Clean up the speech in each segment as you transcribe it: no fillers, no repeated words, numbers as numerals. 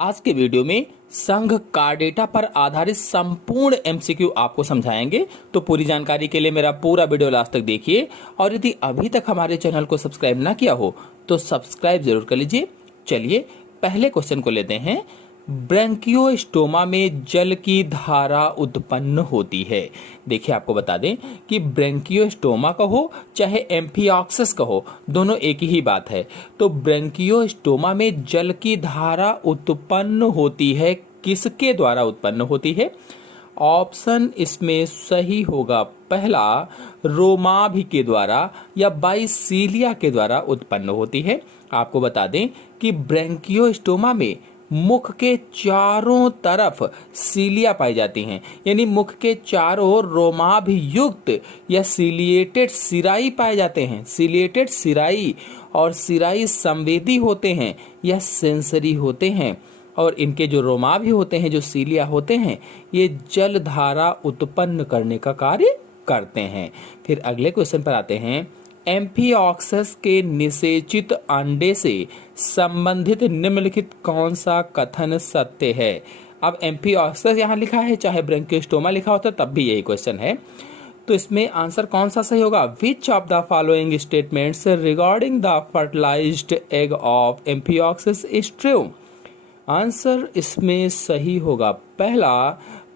आज के वीडियो में संघ कार्डेटा पर आधारित संपूर्ण एमसीक्यू आपको समझाएंगे। तो पूरी जानकारी के लिए मेरा पूरा वीडियो लास्ट तक देखिए और यदि अभी तक हमारे चैनल को सब्सक्राइब ना किया हो तो सब्सक्राइब जरूर कर लीजिए। चलिए पहले क्वेश्चन को लेते हैं। ब्रैंकियोस्टोमा में जल की धारा उत्पन्न होती है। देखिए आपको बता दें कि ब्रैंकियोस्टोमा कहो चाहे एम्फिऑक्सिस कहो, दोनों एक ही बात है। तो ब्रैंकियोस्टोमा में जल की धारा उत्पन्न होती है, किसके द्वारा उत्पन्न होती है? ऑप्शन इसमें सही होगा पहला, रोमाभि के द्वारा या बाइसीलिया के द्वारा उत्पन्न होती है। आपको बता दें कि ब्रैंकियोस्टोमा में मुख के चारों तरफ सीलिया पाई जाती हैं, यानी मुख के चारों ओर रोमाभियुक्त या सीलिएटेड सिराई पाए जाते हैं। सीलिएटेड सिराई और सिराई संवेदी होते हैं या सेंसरी होते हैं, और इनके जो रोमाभि होते हैं, जो सीलिया होते हैं, ये जल धारा उत्पन्न करने का कार्य करते हैं। फिर अगले क्वेश्चन पर आते हैं। एम्फिऑक्सिस के निषेचित अंडे से संबंधित निम्नलिखित कौन सा कथन सत्य है? अब एम्फिऑक्सिस यहाँ लिखा है, चाहे ब्रैंकियोस्टोमा लिखा होता तब भी यही क्वेश्चन है। तो इसमें आंसर कौन सा सही होगा? Which of the following statements regarding the fertilised egg of amphioxus is true? Answer इसमें सही होगा पहला,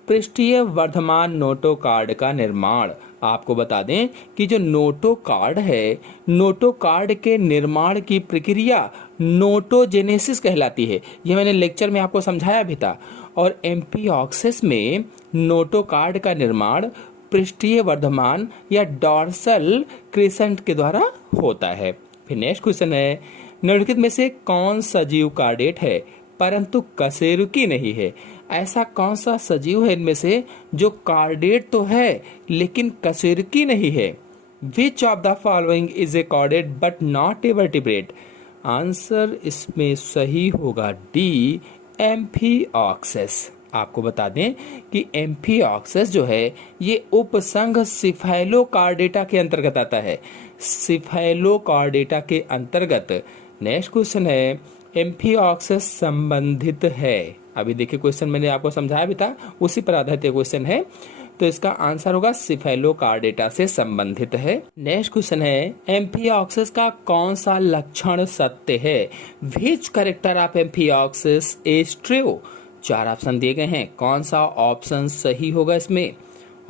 पृष्ठीय वर्धमान नोटोकार्ड का निर्माण। आपको बता दें कि जो नोटोकार्ड है, नोटोकार्ड के निर्माण की प्रक्रिया नोटोजेनेसिस कहलाती है। यह मैंने लेक्चर में आपको समझाया भी था। और एम्फिऑक्सिस में नोटोकार्ड का निर्माण पृष्ठीय वर्धमान या डॉर्सल क्रिसेंट के द्वारा होता है। फिर नेक्स्ट क्वेश्चन है, निम्नलिखित में से कौन सजीव कार्डेट है परंतु कशेरुकी नहीं है? ऐसा कौन सा सजीव है इनमें से जो कार्डेट तो है लेकिन कशेरुकी नहीं है? Which of the following is a chordate but not a vertebrate? Answer इसमें सही होगा डी, एम्फिऑक्सिस। आपको बता दें कि एम्फिऑक्सिस जो है ये उपसंघ सिफेलोकार्डेटा के अंतर्गत आता है। सिफेलोकार्डेटा के अंतर्गत। नेक्स्ट क्वेश्चन है, एम्फिऑक्सिस संबंधित है। अभी देखिए क्वेश्चन मैंने आपको समझाया भी था, उसी पर आधारित क्वेश्चन है। तो इसका आंसर होगा सिफेलोकार्डेटा से संबंधित है। नेक्स्ट क्वेश्चन है, एम्फिऑक्सिस का कौन सा लक्षण सत्य है? विच character of amphioxus is true? चार ऑप्शन दिए गए हैं, कौन सा ऑप्शन सही होगा इसमें?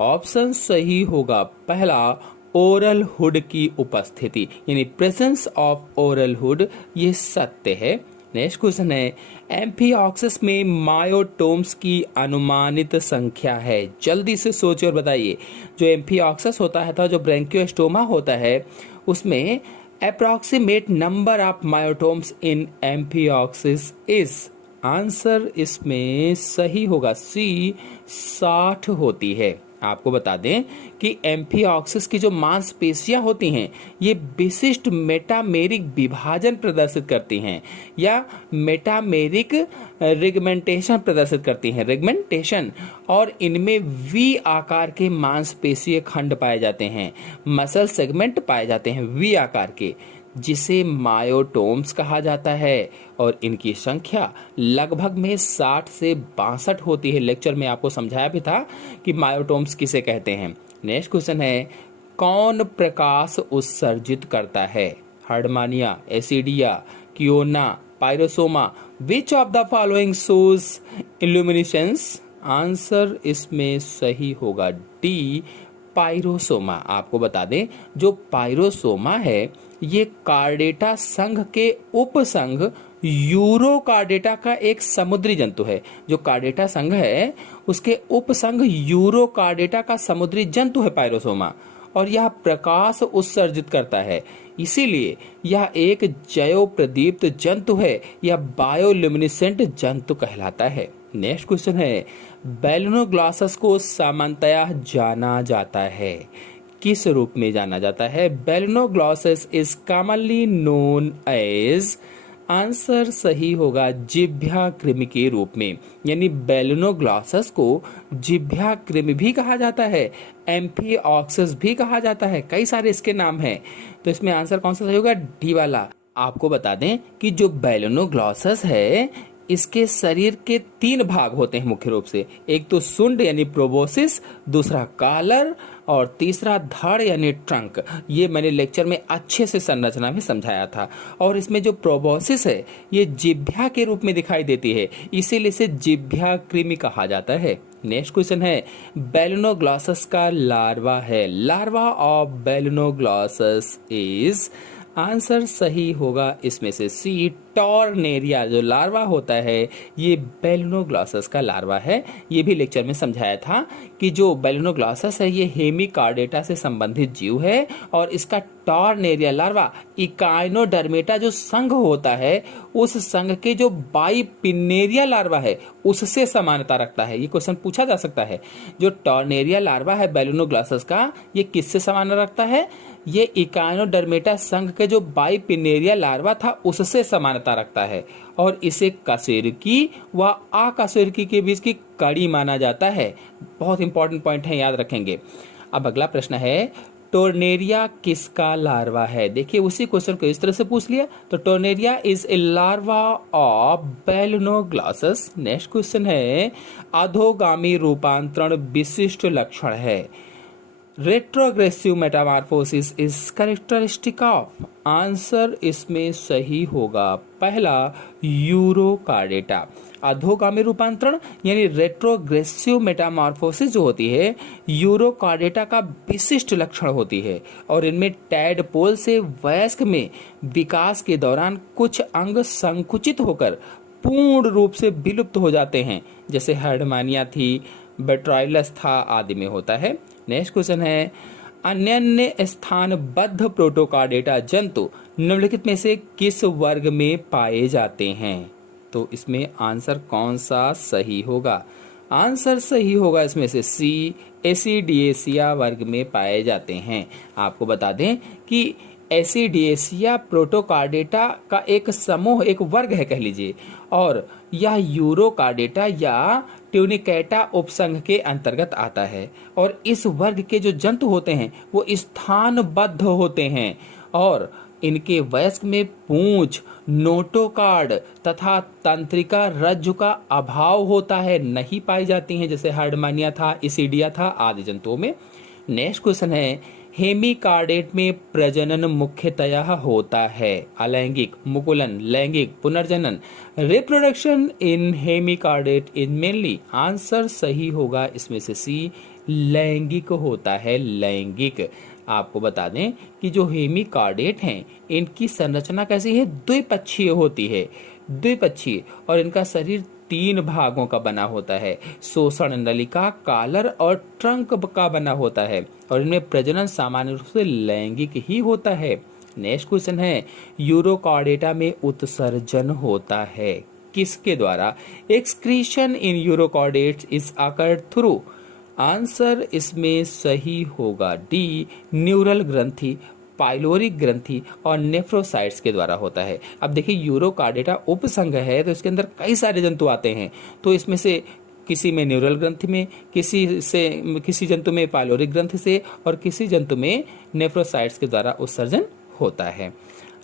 ऑप्शन सही होगा पहला, ओरल हुड की उपस्थिति, यानी प्रेजेंस ऑफ ओरल हुड, ये सत्य है। नेक्स्ट क्वेश्चन है, एम्फिऑक्सिस में मायोटोम्स की अनुमानित संख्या है? जल्दी से सोचिए और बताइए। जो एम्फिऑक्सिस होता है, जो ब्रैंकियोस्टोमा होता है, उसमें approximate number of myotomes in amphioxus is? Answer इसमें सही होगा सी, 60 होती है। आपको बता दें कि एम्फिऑक्सिस की जो मांसपेशियां होती हैं, ये विशिष्ट मेटामेरिक विभाजन प्रदर्शित करती हैं या मेटामेरिक रिगमेंटेशन प्रदर्शित करती हैं, रिगमेंटेशन। और इनमें वी आकार के मांसपेशीय खंड पाए जाते हैं, मसल सेगमेंट पाए जाते हैं वी आकार के, जिसे मायोटोम्स कहा जाता है। और इनकी संख्या लगभग में 60 से 62 होती है। लेक्चर में आपको समझाया भी था कि मायोटोम्स किसे कहते हैं। नेक्स्ट क्वेश्चन है, कौन प्रकाश उत्सर्जित करता है? Herdmania, Ascidia, Ciona, Pyrosoma? Which of the following shows illuminations? Answer इसमें सही होगा डी, पाइरोसोमा। आपको बता दें जो पाइरोसोमा है ये कार्डेटा संघ के उपसंघ यूरोकार्डेटा का एक समुद्री जंतु है। जो कार्डेटा संघ है उसके उपसंघ यूरोकार्डेटा का समुद्री जंतु है पाइरोसोमा, और यह प्रकाश उत्सर्जित करता है, इसीलिए यह एक जयोप्रदीप्त जंतु है, यह बायोल्यूमिनेसेंट जंतु कहलाता है। नेक्स्ट क्वेश्चन है, बेलिनोग्लॉसस को सामान्यतः जाना जाता है, किस रूप में जाना जाता है? Balanoglossus is commonly known as? Answer सही होगा जिह्वा कृमि के रूप में, यानी बेलिनोग्लॉसस को जिह्वा कृमि भी कहा जाता है, एम्फिऑक्सिस भी कहा जाता है, कई सारे इसके नाम हैं। तो इसमें आंसर कौन सा सही होगा? डी वाला। आपको बता दें कि जो बेलिनोग्लॉसस है इसके शरीर के 3 भाग होते हैं मुख्य रूप से। एक तो सुंड यानी प्रोबोसिस, दूसरा कॉलर और तीसरा धड़ यानी ट्रंक। ये मैंने लेक्चर में अच्छे से संरचना में समझाया था। और इसमें जो प्रोबोसिस है ये जिह्वा के रूप में दिखाई देती है, इसीलिए इसे जिह्वा कृमि कहा जाता है। नेक्स्ट क्वेश्चन है, बेलिनोग्लॉसस का लार्वा है। लार्वा ऑफ बेलिनोग्लॉसस इज, आंसर सही होगा इसमें से सी, टॉर्नेरिया। जो लार्वा होता है ये बेलिनोग्लॉसस का लार्वा है। ये भी लेक्चर में समझाया था कि जो बेलिनोग्लॉसस है ये हेमिकार्डेटा से संबंधित जीव है और इसका टॉर्नेरिया लार्वा इकाइनोडर्मेटा जो संघ होता है उस संघ के जो बाइपिनेरिया लार्वा है उससे समानता रखता है। ये क्वेश्चन पूछा जा सकता है। जो टॉर्नेरिया लार्वा है बेलिनोग्लॉसस का ये किससे समान रखता है? ये इकाइनोडर्मेटा संघ के जो बाइपिनेरिया लार्वा था उससे समानता रखता है और इसे कशेरुकी व अकशेरुकी के बीच की कड़ी माना जाता है। बहुत इंपॉर्टेंट पॉइंट है, याद रखेंगे। अब अगला प्रश्न है, टोर्नेरिया किसका लार्वा है? देखिए उसी क्वेश्चन को इस तरह से पूछ लिया तो tornaria is a larva of Balanoglossus. Next question है, अधोगामी रूपांतरण विशिष्ट लक्षण है। Retrogressive metamorphosis is characteristic of, answer इसमें सही होगा पहला यूरोकार्डेटा। अधोगामी रूपांतरण यानी रेट्रोग्रेसिव मेटामॉर्फोसिस जो होती है यूरोकार्डेटा का विशिष्ट लक्षण होती है और इनमें टैडपोल से वयस्क में विकास के दौरान कुछ अंग संकुचित होकर पूर्ण रूप से विलुप्त हो जाते हैं, जैसे हर्डमानिया थी, बेट्रॉइलस था आदि में होता है। नेक्स्ट क्वेश्चन है, अन्य स्थानबद्ध प्रोटोकार्डेटा जंतु निम्नलिखित में से किस वर्ग में पाए जाते हैं? तो इसमें आंसर कौन सा सही होगा? आंसर सही होगा इसमें से सी, एसिडिएसिया वर्ग में पाए जाते हैं। आपको बता दें कि एसिडिएसिया प्रोटोकार्डेटा का एक समूह, एक वर्ग है कह लीजिए, और यह यूरोकार्डेटा या ट्यूनिकेटा उपसंघ के अंतर्गत आता है और इस वर्ग के जो जंतु होते हैं वो स्थानबद्ध होते हैं और इनके वयस्क में पूंछ, नोटोकार्ड तथा तंत्रिका रज्जु का अभाव होता है, नहीं पाई जाती हैं, जैसे हर्डमानिया था, इसिडिया था आदि जंतुओं में। नेक्स्ट क्वेश्चन है, हेमिकार्डेट में प्रजनन मुख्यतया होता है अलैंगिक, मुकुलन, लैंगिक, पुनर्जनन। Reproduction in hemichordate is mainly, answer सही होगा इसमें से सी, लैंगिक होता है, लैंगिक। आपको बता दें कि जो हेमिकार्डेट हैं इनकी संरचना कैसी है? द्विपक्षीय होती है, द्विपक्षीय, और इनका शरीर 3 भागों का बना होता है, शोषण नलिका, कॉलर और ट्रंक का बना होता है और इनमें प्रजनन सामान्य रूप से लैंगिक ही होता है। नेक्स्ट क्वेश्चन है, यूरोकार्डेटा में उत्सर्जन होता है किसके द्वारा? Excretion in urochordates is occurred through, answer इसमें सही होगा डी, न्यूरल ग्रंथि, पाइलोरिक ग्रंथि और नेफ्रोसाइट्स के द्वारा होता है। अब देखिए यूरोकार्डेटा उपसंघ है तो इसके अंदर कई सारे जंतु आते हैं, तो इसमें से किसी में न्यूरल ग्रंथि में, किसी जंतु में पाइलोरिक ग्रंथि से और किसी जंतु में नेफ्रोसाइट्स के द्वारा उत्सर्जन होता है।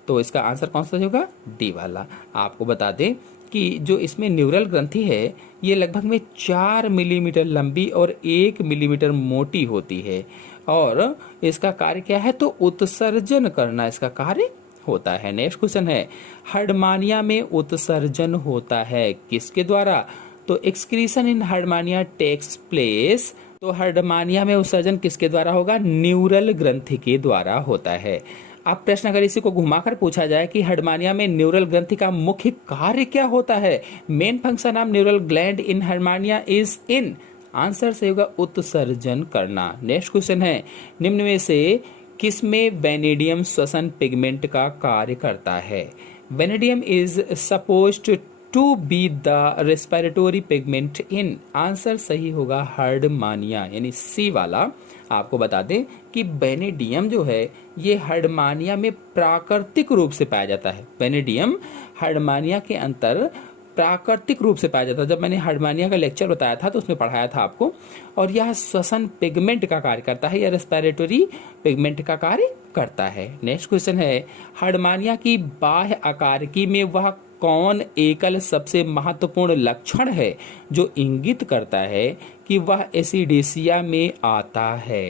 तो इसका आंसर कौन सा होगा? डी वाला। आपको बता दें कि जो इसमें न्यूरल ग्रंथि है ये लगभग में 4 मिलीमीटर लंबी और 1 मिलीमीटर मोटी होती है और इसका कार्य क्या है? तो उत्सर्जन करना इसका कार्य होता है। नेक्स्ट क्वेश्चन है, हर्डमानिया में उत्सर्जन होता है किसके द्वारा? तो excretion in Herdmania takes place, तो हर्डमानिया में उत्सर्जन किसके द्वारा होगा? न्यूरल ग्रंथि के द्वारा होता है। अब प्रश्न अगर इसी को घुमाकर पूछा जाए कि हर्डमानिया में न्यूरल ग्रंथि का मुख्य कार्य क्या होता है? Main function of neural gland in Herdmania is in, answer से होगा उत्सर्जन करना। नेक्स्ट क्वेश्चन है, निम्न में से किसमें वेनेडियम श्वसन पिगमेंट का कार्य करता है? Vanadium is supposed to be the respiratory pigment in, answer सही होगा हर्डमानिया यानी सी वाला। आपको बता दें कि वेनेडियम जो है ये हर्डमानिया में प्राकृतिक रूप से पाया जाता है। वेनेडियम हर्डमानिया के अंतर प्राकृतिक रूप से पाया जाता है। जब मैंने हर्डमानिया का लेक्चर बताया था तो उसमें पढ़ाया था आपको, और यह श्वसन पिगमेंट का कार्य करता है या रेस्पिरेटरी पिगमेंट का कार्य करता है। नेक्स्ट क्वेश्चन है, हर्डमानिया की बाह्य आकारिकी में वह कौन एकल सबसे महत्वपूर्ण लक्षण है जो इंगित करता है कि वह एसिडिसिया में आता है?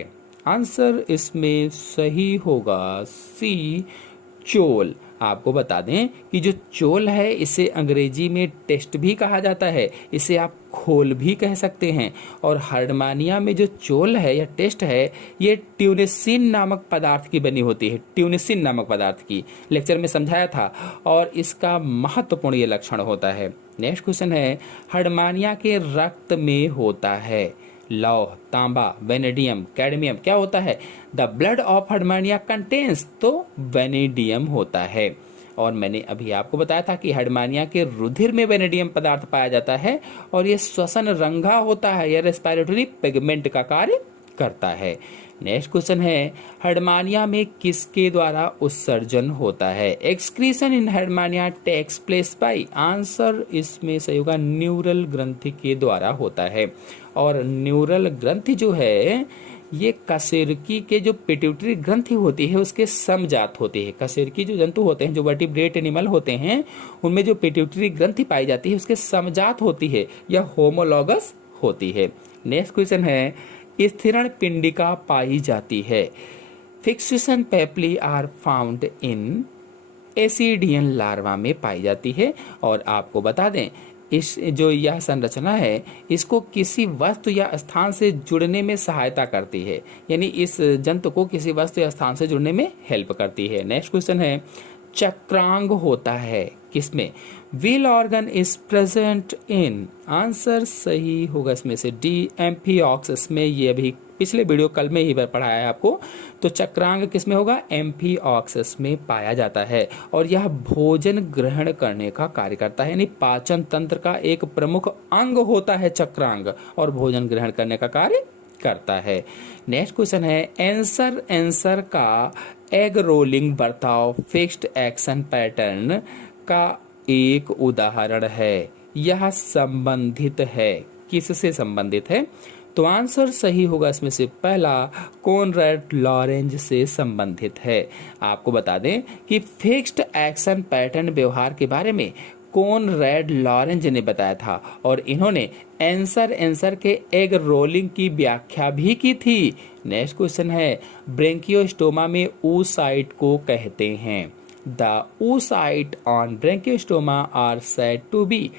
आंसर इसमें सही होगा सी, चोल। आपको बता दें कि जो चोल है इसे अंग्रेजी में टेस्ट भी कहा जाता है, इसे आप खोल भी कह सकते हैं। और हर्डमानिया में जो चोल है या टेस्ट है ये ट्यूनिसिन नामक पदार्थ की बनी होती है, ट्यूनिसिन नामक पदार्थ की, लेक्चर में समझाया था। और इसका महत्वपूर्ण ये लक्षण होता है। नेक्स्ट क्वेश्चन है, हर्डमानिया के रक्त में होता है लौह, तांबा, वेनेडियम, कैडमियम। क्या होता है? The blood of Herdmania contains, तो वेनेडियम होता है। और मैंने अभी आपको बताया था कि हर्डमानिया के रुधिर में वेनेडियम पदार्थ पाया जाता है और ये श्वसन रंगा होता है या रेस्पिरेटरी पिगमेंट का कार्य करता है। नेक्स्ट क्वेश्चन है, हर्डमानिया में किसके द्वारा उत्सर्जन होता है? Excretion in Herdmania takes place by. Answer इसमें सही होगा न्यूरल ग्रंथि के द्वारा होता है। और न्यूरल ग्रंथि जो है ये कशेरुकी के जो पिट्यूटरी ग्रंथि होती है उसके समजात होती है। कशेरुकी जो जंतु होते हैं, जो वर्टिब्रेट एनिमल होते हैं, उनमें जो पिट्यूटरी ग्रंथि पाई जाती है उसके समजात होती है या होमोलॉगस होती है। नेक्स्ट क्वेश्चन है, स्थिरण पिंडिका पाई जाती है। Fixation papillae are found in ascidian larva में पाई जाती है। और आपको बता दें इस जो यह संरचना है इसको किसी वस्तु या स्थान से जुड़ने में सहायता करती है, यानी इस जंतु को किसी वस्तु या स्थान से जुड़ने में हेल्प करती है। नेक्स्ट क्वेश्चन है, चक्रांग होता है किसमें? Wheel organ is present in. Answer सही होगा इसमें से डी, एम्फिऑक्स में। ये अभी पिछले वीडियो कल में ही पढ़ाया है आपको। तो चक्रांग किसमें होगा? एम्फिऑक्स में पाया जाता है और यह भोजन ग्रहण करने का कार्य करता है, यानी पाचन तंत्र का एक प्रमुख अंग होता है चक्रांग और भोजन ग्रहण करने का कार्य करता है। नेक्स्ट क्वेश्चन है, एंसर का एग रोलिंग बर्ताव फिक्स्ड एक्शन पैटर्न का एक उदाहरण है। यह संबंधित है, किससे संबंधित है? तो आंसर सही होगा इसमें से पहला, कॉनरैड लॉरेंज से संबंधित है। आपको बता दें कि फिक्स्ड एक्शन पैटर्न व्यवहार के बारे में कॉनरैड लॉरेंज ने बताया था और इन्होंने एंसर के एग रोलिंग की व्याख्या भी की थी। नेक्स्ट क्वेश्चन है, ब्रेंकियोस्टोमा में oocyte को कहते हैं। The oocyte on Branchiostoma are said to be.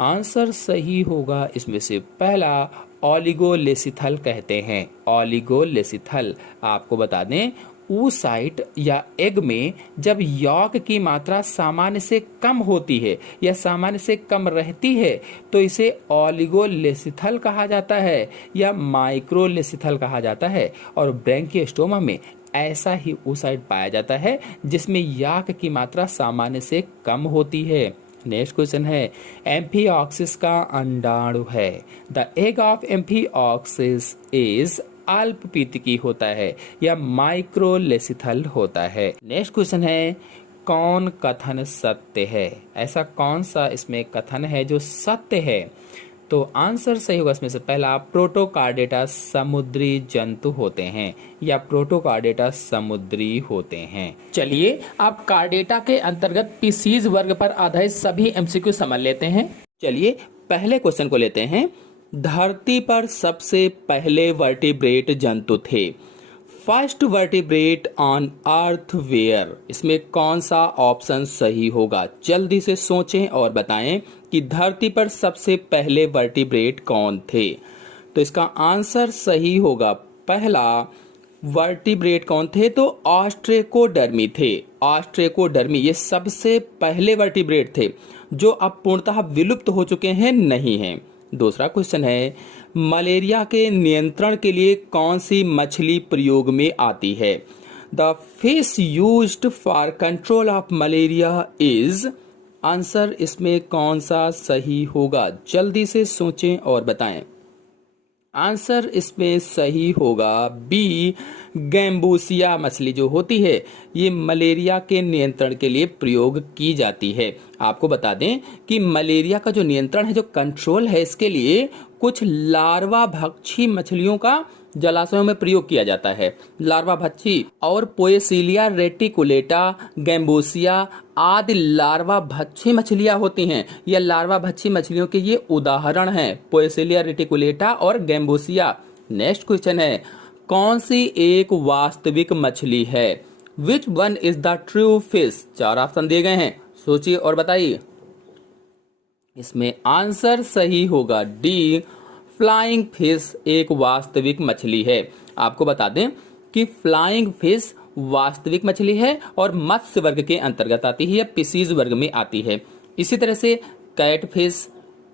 Answer सही होगा इसमें से पहला, ओलिगोलेसिथल कहते हैं, ओलिगोलेसिथल। आपको बता दें oocyte या एग में जब यॉक की मात्रा सामान्य से कम होती है या सामान्य से कम रहती है तो इसे ओलिगोलेसिथल कहा जाता है या माइक्रोलेसिथल कहा जाता है। और ब्रेंकियोस्टोमा में ऐसा ही oocyte पाया जाता है जिसमें यॉक की मात्रा सामान्य से कम होती है। नेक्स्ट क्वेश्चन है, एम्फिऑक्सिस का अंडाणु है। The egg of amphioxus is अल्पपीतकी होता है या माइक्रोलेसिथल होता है। नेक्स्ट क्वेश्चन है, कौन कथन सत्य है? ऐसा कौन सा इसमें कथन है जो सत्य है? तो आंसर सही होगा इसमें से पहला, प्रोटोकार्डेटा समुद्री जंतु होते हैं या प्रोटोकार्डेटा समुद्री होते हैं। चलिए अब कार्डेटा के अंतर्गत पीसीज वर्ग पर आधारित सभी एमसीक्यू समझ लेते हैं। चलिए पहले क्वेश्चन को लेते हैं। धरती पर सबसे पहले वर्टिब्रेट जंतु थे। First vertebrate on earth were. इसमें कौन सा ऑप्शन सही होगा? जल्दी से सोचें और बताएं कि धरती पर सबसे पहले वर्टिब्रेट कौन थे। तो इसका आंसर सही होगा पहला, वर्टिब्रेट कौन थे? तो ऑस्ट्रेकोडर्मी थे। ऑस्ट्रेकोडर्मी ये सबसे पहले वर्टिब्रेट थे जो अब पूर्णतः विलुप्त हो चुके हैं, नहीं हैं। दूसरा क्वेश्चन है, मलेरिया के नियंत्रण के लिए कौन सी मछली प्रयोग में आती है? The fish used for control of malaria is. Answer इसमें कौन सा सही होगा? जल्दी से सोचें और बताएं। आंसर इसमें सही होगा बी, गैम्बूसिया मछली जो होती है ये मलेरिया के नियंत्रण के लिए प्रयोग की जाती है। आपको बता दें कि मलेरिया का जो नियंत्रण है, जो कंट्रोल है, इसके लिए कुछ लार्वा भक्षी मछलियों का जलाशयों में प्रयोग किया जाता है। लार्वा भक्षी और पोएसिलिया रेटिकुलेटा, गैम्बोसिया आदि लार्वा भक्षी मछलियां होती हैं। यह लार्वा भक्षी मछलियों के ये उदाहरण हैं, पोएसिलिया रेटिकुलेटा और गैम्बोसिया। नेक्स्ट क्वेश्चन है, कौन सी एक वास्तविक मछली है? Which one is the true fish? 4 option दिए गए हैं, सोचिए और बताइए। इसमें आंसर सही होगा डी, फ्लाइंग फिश एक वास्तविक मछली है। आपको बता दें कि फ्लाइंग फिश वास्तविक मछली है और मत्स्य वर्ग के अंतर्गत आती है या फिशीज वर्ग में आती है। इसी तरह से cat fish,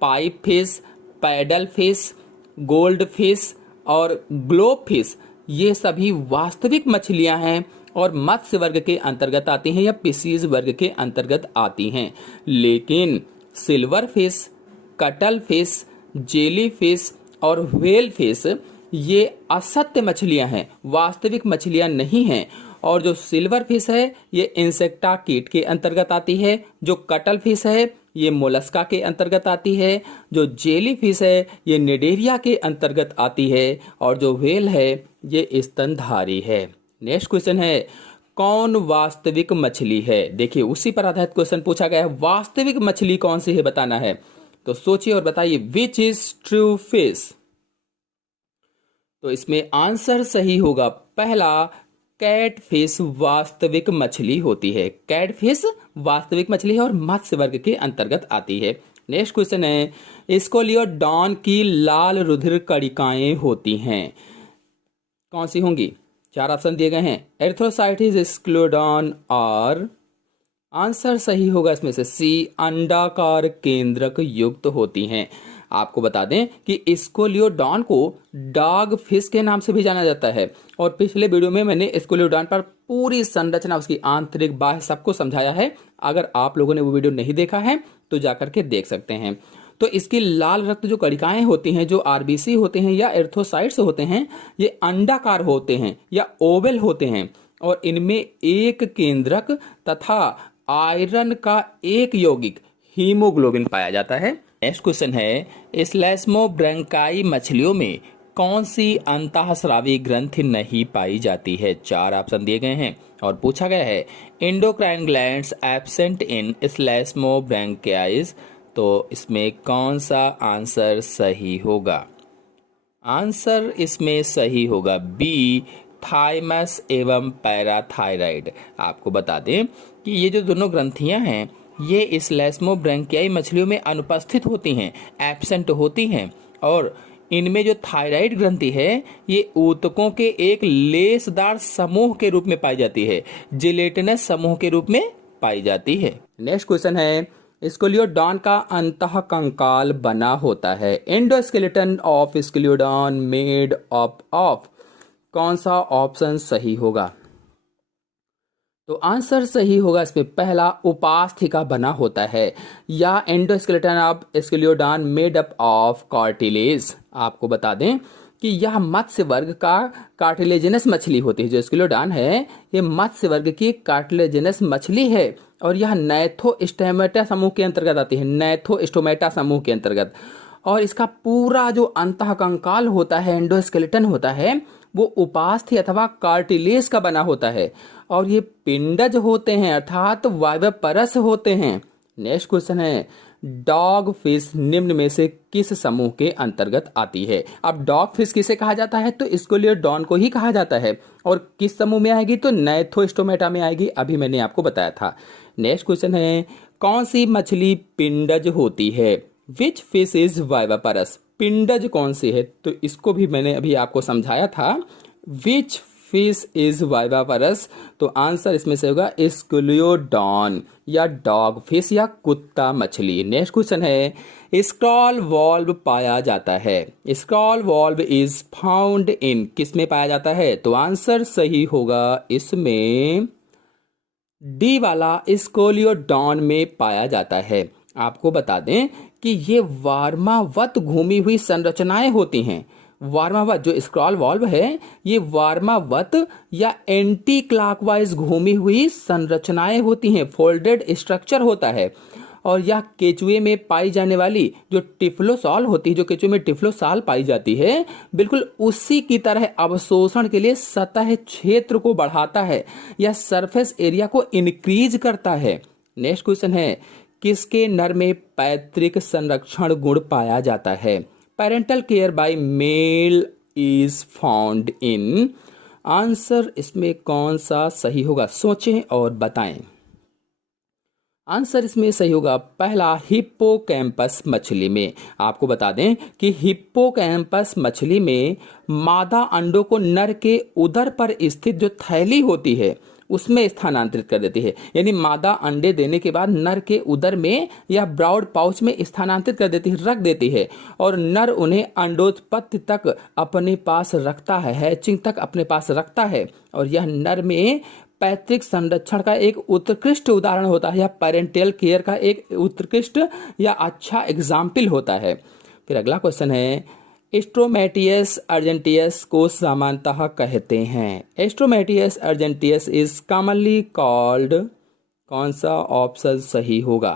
pipe fish, paddle fish, gold fish और ग्लोब फिश ये सभी वास्तविक मछलियां हैं और मत्स्य वर्ग के अंतर्गत आती हैं या फिशीज वर्ग के अंतर्गत आती हैं। लेकिन silver fish, cuttle fish, jelly fish और व्हेल फिश ये असत्य मछलियां हैं, वास्तविक मछलियां नहीं हैं। और जो सिल्वर फिश है ये इंसेक्टा कीट के अंतर्गत आती है, जो कटल फिश है ये मोलस्का के अंतर्गत आती है, जो जेली फिश है ये निडेरिया के अंतर्गत आती है और जो व्हेल है ये स्तनधारी है। नेक्स्ट क्वेश्चन है, कौन वास्तविक मछली है? देखिए उसी पर आधारित क्वेश्चन पूछा गया है, वास्तविक मछली कौन सी है बताना है। तो सोचिए और बताइए, विच इज ट्रू फिश? तो इसमें आंसर सही होगा पहला, कैट फिश वास्तविक मछली होती है। कैट फिश वास्तविक मछली है और मत्स्य वर्ग के अंतर्गत आती है। नेक्स्ट क्वेश्चन है, स्कोलियोडॉन की लाल रुधिर कणिकाएं होती हैं, कौन सी होंगी? 4 ऑप्शन दिए गए हैं, एरिथ्रोसाइटिस, स्क्लोडॉन और आंसर सही होगा इसमें से सी, अंडाकार केंद्रक युक्त होती हैं। आपको बता दें कि स्कोलियोडॉन को डॉग फिश के नाम से भी जाना जाता है और पिछले वीडियो में मैंने स्कोलियोडॉन पर पूरी संरचना, उसकी आंतरिक बाह्य सबको समझाया है। अगर आप लोगों ने वो वीडियो नहीं देखा है तो जाकर के देख सकते हैं। तो इसकी लाल रक्त जो कणिकाएं होती हैं, जो आरबीसी होते हैं या एरिथ्रोसाइट्स होते हैं, ये अंडाकार होते हैं या ओवल होते हैं और इनमें एक केंद्रक तथा आयरन का एक यौगिक हीमोग्लोबिन पाया जाता है। नेक्स्ट क्वेश्चन है, स्लेस्मोब्रैंकाई मछलियों में कौन सी अंतःस्रावी ग्रंथि नहीं पाई जाती है? 4 ऑप्शन दिए गए हैं और पूछा गया है, एंडोक्राइन ग्लैंड्स एब्सेंट इन स्लेस्मोब्रैंकाइज। तो इसमें कौन सा आंसर सही होगा? आंसर इसमें सही होगा बी, थाइमस एवं पैराथायराइड। आपको बता दें कि ये जो दोनों ग्रंथियां हैं ये स्लेस्मोब्रैंकियाई मछलियों में अनुपस्थित होती हैं, एब्सेंट होती हैं और इनमें जो थायराइड ग्रंथि है ये ऊतकों के एक लेसदार समूह के रूप में पाई जाती है, जिलेटिनस समूह के रूप में पाई जाती है। नेक्स्ट क्वेश्चन है, स्कोलियोडॉन का अंतः कंकाल बना होता है, endoskeleton of Scoliodon made up of. कौन सा ऑप्शन सही होगा? तो आंसर सही होगा इसमें पहला, उपास्थिका बना होता है या endoskeleton of Scoliodon made up of cartilage. आपको बता दें कि यह मत्स्य वर्ग का कार्टिलेजिनस मछली होती है। जो स्कोलियोडॉन है ये मत्स्य वर्ग की कार्टिलेजिनस मछली है और यह नैथोस्टोमेटा समूह के अंतर्गत आती है, नैथोस्टोमेटा समूह के अंतर्गत। और इसका पूरा जो अंतः कंकाल होता है, एंडोस्केलेटन होता है, वो उपास्थि अथवा कार्टिलेज का बना होता है और ये पिंडज होते हैं अर्थात वायवपरस होते हैं। नेक्स्ट क्वेश्चन है, डॉग फिश निम्न में से किस समूह के अंतर्गत आती है? अब डॉग फिश किसे कहा जाता है? तो स्कोलियोडॉन को ही कहा जाता है। और किस समूह में आएगी? तो नैथोस्टोमेटा में आएगी, अभी मैंने आपको बताया था। नेक्स्ट क्वेश्चन है, कौन सी मछली पिंडज होती है? विच फिश इज वाइवापरस? पिंडज कौन सी है? तो इसको भी मैंने अभी आपको समझाया था, विच फिश इज वाइवापरस। तो आंसर इसमें से होगा स्कोलियोडॉन या डॉग फिश या कुत्ता मछली। नेक्स्ट क्वेश्चन है, स्क्रॉल वॉल्व पाया जाता है, स्क्रॉल वॉल्व इज फाउंड इन, किस में पाया जाता है? तो आंसर सही होगा इसमें डी वाला, स्कोलियोडॉन में पाया जाता है। आपको बता दें कि ये वार्मावत घूमी हुई संरचनाएं होती हैं। वार्मावत जो स्क्रॉल वॉल्व है ये वार्मावत या एंटी क्लॉकवाइज घूमी हुई संरचनाएं होती हैं, फोल्डेड स्ट्रक्चर होता है और यह केचुए में पाई जाने वाली जो टिफ्लोसॉल होती है, जो केचुए में टिफ्लोसॉल पाई जाती है, बिल्कुल उसी की तरह अवशोषण के लिए सतह क्षेत्र को बढ़ाता है या सरफेस एरिया को इंक्रीज करता है। नेक्स्ट क्वेश्चन है, किसके नर में पैतृक संरक्षण गुण पाया जाता है? Parental care by male is found in. Answer इसमें कौन सा सही होगा, सोचें और बताएं। आंसर इसमें सही होगा पहला, हिप्पोकैम्पस मछली में। आपको बता दें कि हिप्पोकैम्पस मछली में मादा अंडों को नर के उदर पर स्थित जो थैली होती है उसमें स्थानांतरित कर देती है। यानी मादा अंडे देने के बाद नर के उदर में या ब्राउड पाउच में स्थानांतरित कर देती है, रख देती है, और नर उन्हें अंडोत्पत्ति तक अपने पास रखता है, हैचिंग तक अपने पास रखता है। और यह नर में पैतृक संरक्षण का एक उत्कृष्ट उदाहरण होता है, या पेरेंटल केयर का एक उत्कृष्ट या अच्छा एग्जाम्पल होता है। फिर अगला क्वेश्चन है, एस्ट्रोमेटियस अर्जेंटियस को सामान्यतः कहते हैं। एस्ट्रोमेटियस अर्जेंटियस इज कॉमनली कॉल्ड। कौन सा ऑप्शन सही होगा?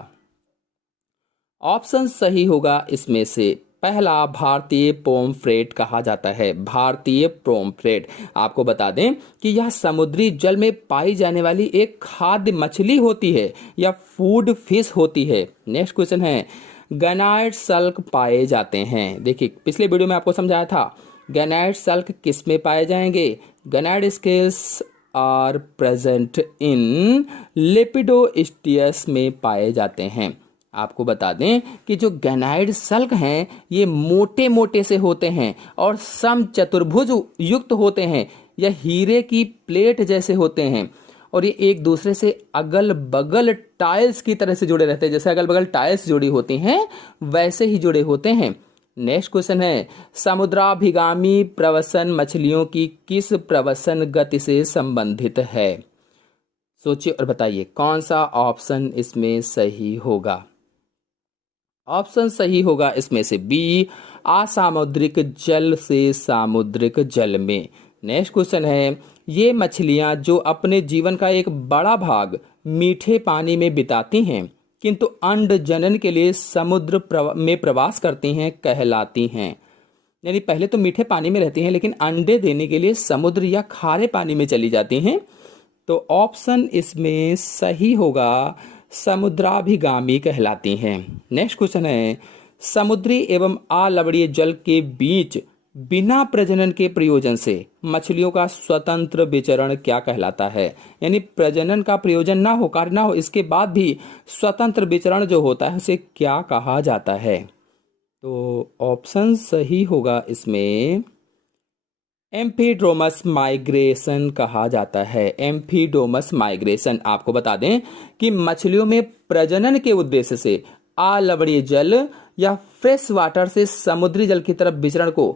ऑप्शन सही होगा इसमें से पहला, भारतीय पोम्फ्रेट कहा जाता है। भारतीय पोम्फ्रेट। आपको बता दें कि यह समुद्री जल में पाई जाने वाली एक खाद्य मछली होती है या फूड फिश होती है। नेक्स्ट क्वेश्चन है, गैनाइड सल्क पाए जाते हैं। देखिए पिछले वीडियो में आपको समझाया था गैनाइड सल्क किस में पाए जाएंगे। गैनाइड स्केल्स आर प्रेजेंट इन लेपिडोस्टियस में पाए जाते हैं। आपको बता दें कि जो गैनाइड सल्क हैं ये मोटे मोटे से होते हैं और सम चतुर्भुज युक्त होते हैं, यह हीरे की प्लेट जैसे होते हैं, और ये एक दूसरे से अगल बगल टाइल्स की तरह से जुड़े रहते हैं। जैसे अगल बगल टाइल्स जुड़ी होती हैं वैसे ही जुड़े होते हैं। नेक्स्ट क्वेश्चन है, समुद्राभिगामी प्रवसन मछलियों की किस प्रवसन गति से संबंधित है? सोचिए और बताइए कौन सा ऑप्शन इसमें सही होगा। ऑप्शन सही होगा इसमें से बी, असामुद्रिक जल से सामुद्रिक जल में। नेक्स्ट क्वेश्चन है, ये मछलियां जो अपने जीवन का एक बड़ा भाग मीठे पानी में बिताती हैं किंतु अंड जनन के लिए समुद्र में प्रवास करती हैं कहलाती हैं। यानी पहले तो मीठे पानी में रहती हैं लेकिन अंडे देने के लिए समुद्र या खारे पानी में चली जाती हैं। तो ऑप्शन इसमें सही होगा समुद्राभिगामी कहलाती हैं। नेक्स्ट क्वेश्चन है, समुद्री एवं अलवणीय जल के बीच बिना प्रजनन के प्रयोजन से मछलियों का स्वतंत्र विचरण क्या कहलाता है? यानी प्रजनन का प्रयोजन ना हो, कार्य ना हो, इसके बाद भी स्वतंत्र विचरण जो होता है उसे क्या कहा जाता है? तो ऑप्शन सही होगा इसमें एम्फीड्रोमस माइग्रेशन कहा जाता है। एम्फीडोमस माइग्रेशन। आपको बता दें कि मछलियों में प्रजनन के उद्देश्य से अलवणीय जल या फ्रेश वाटर से समुद्री जल की तरफ विचरण को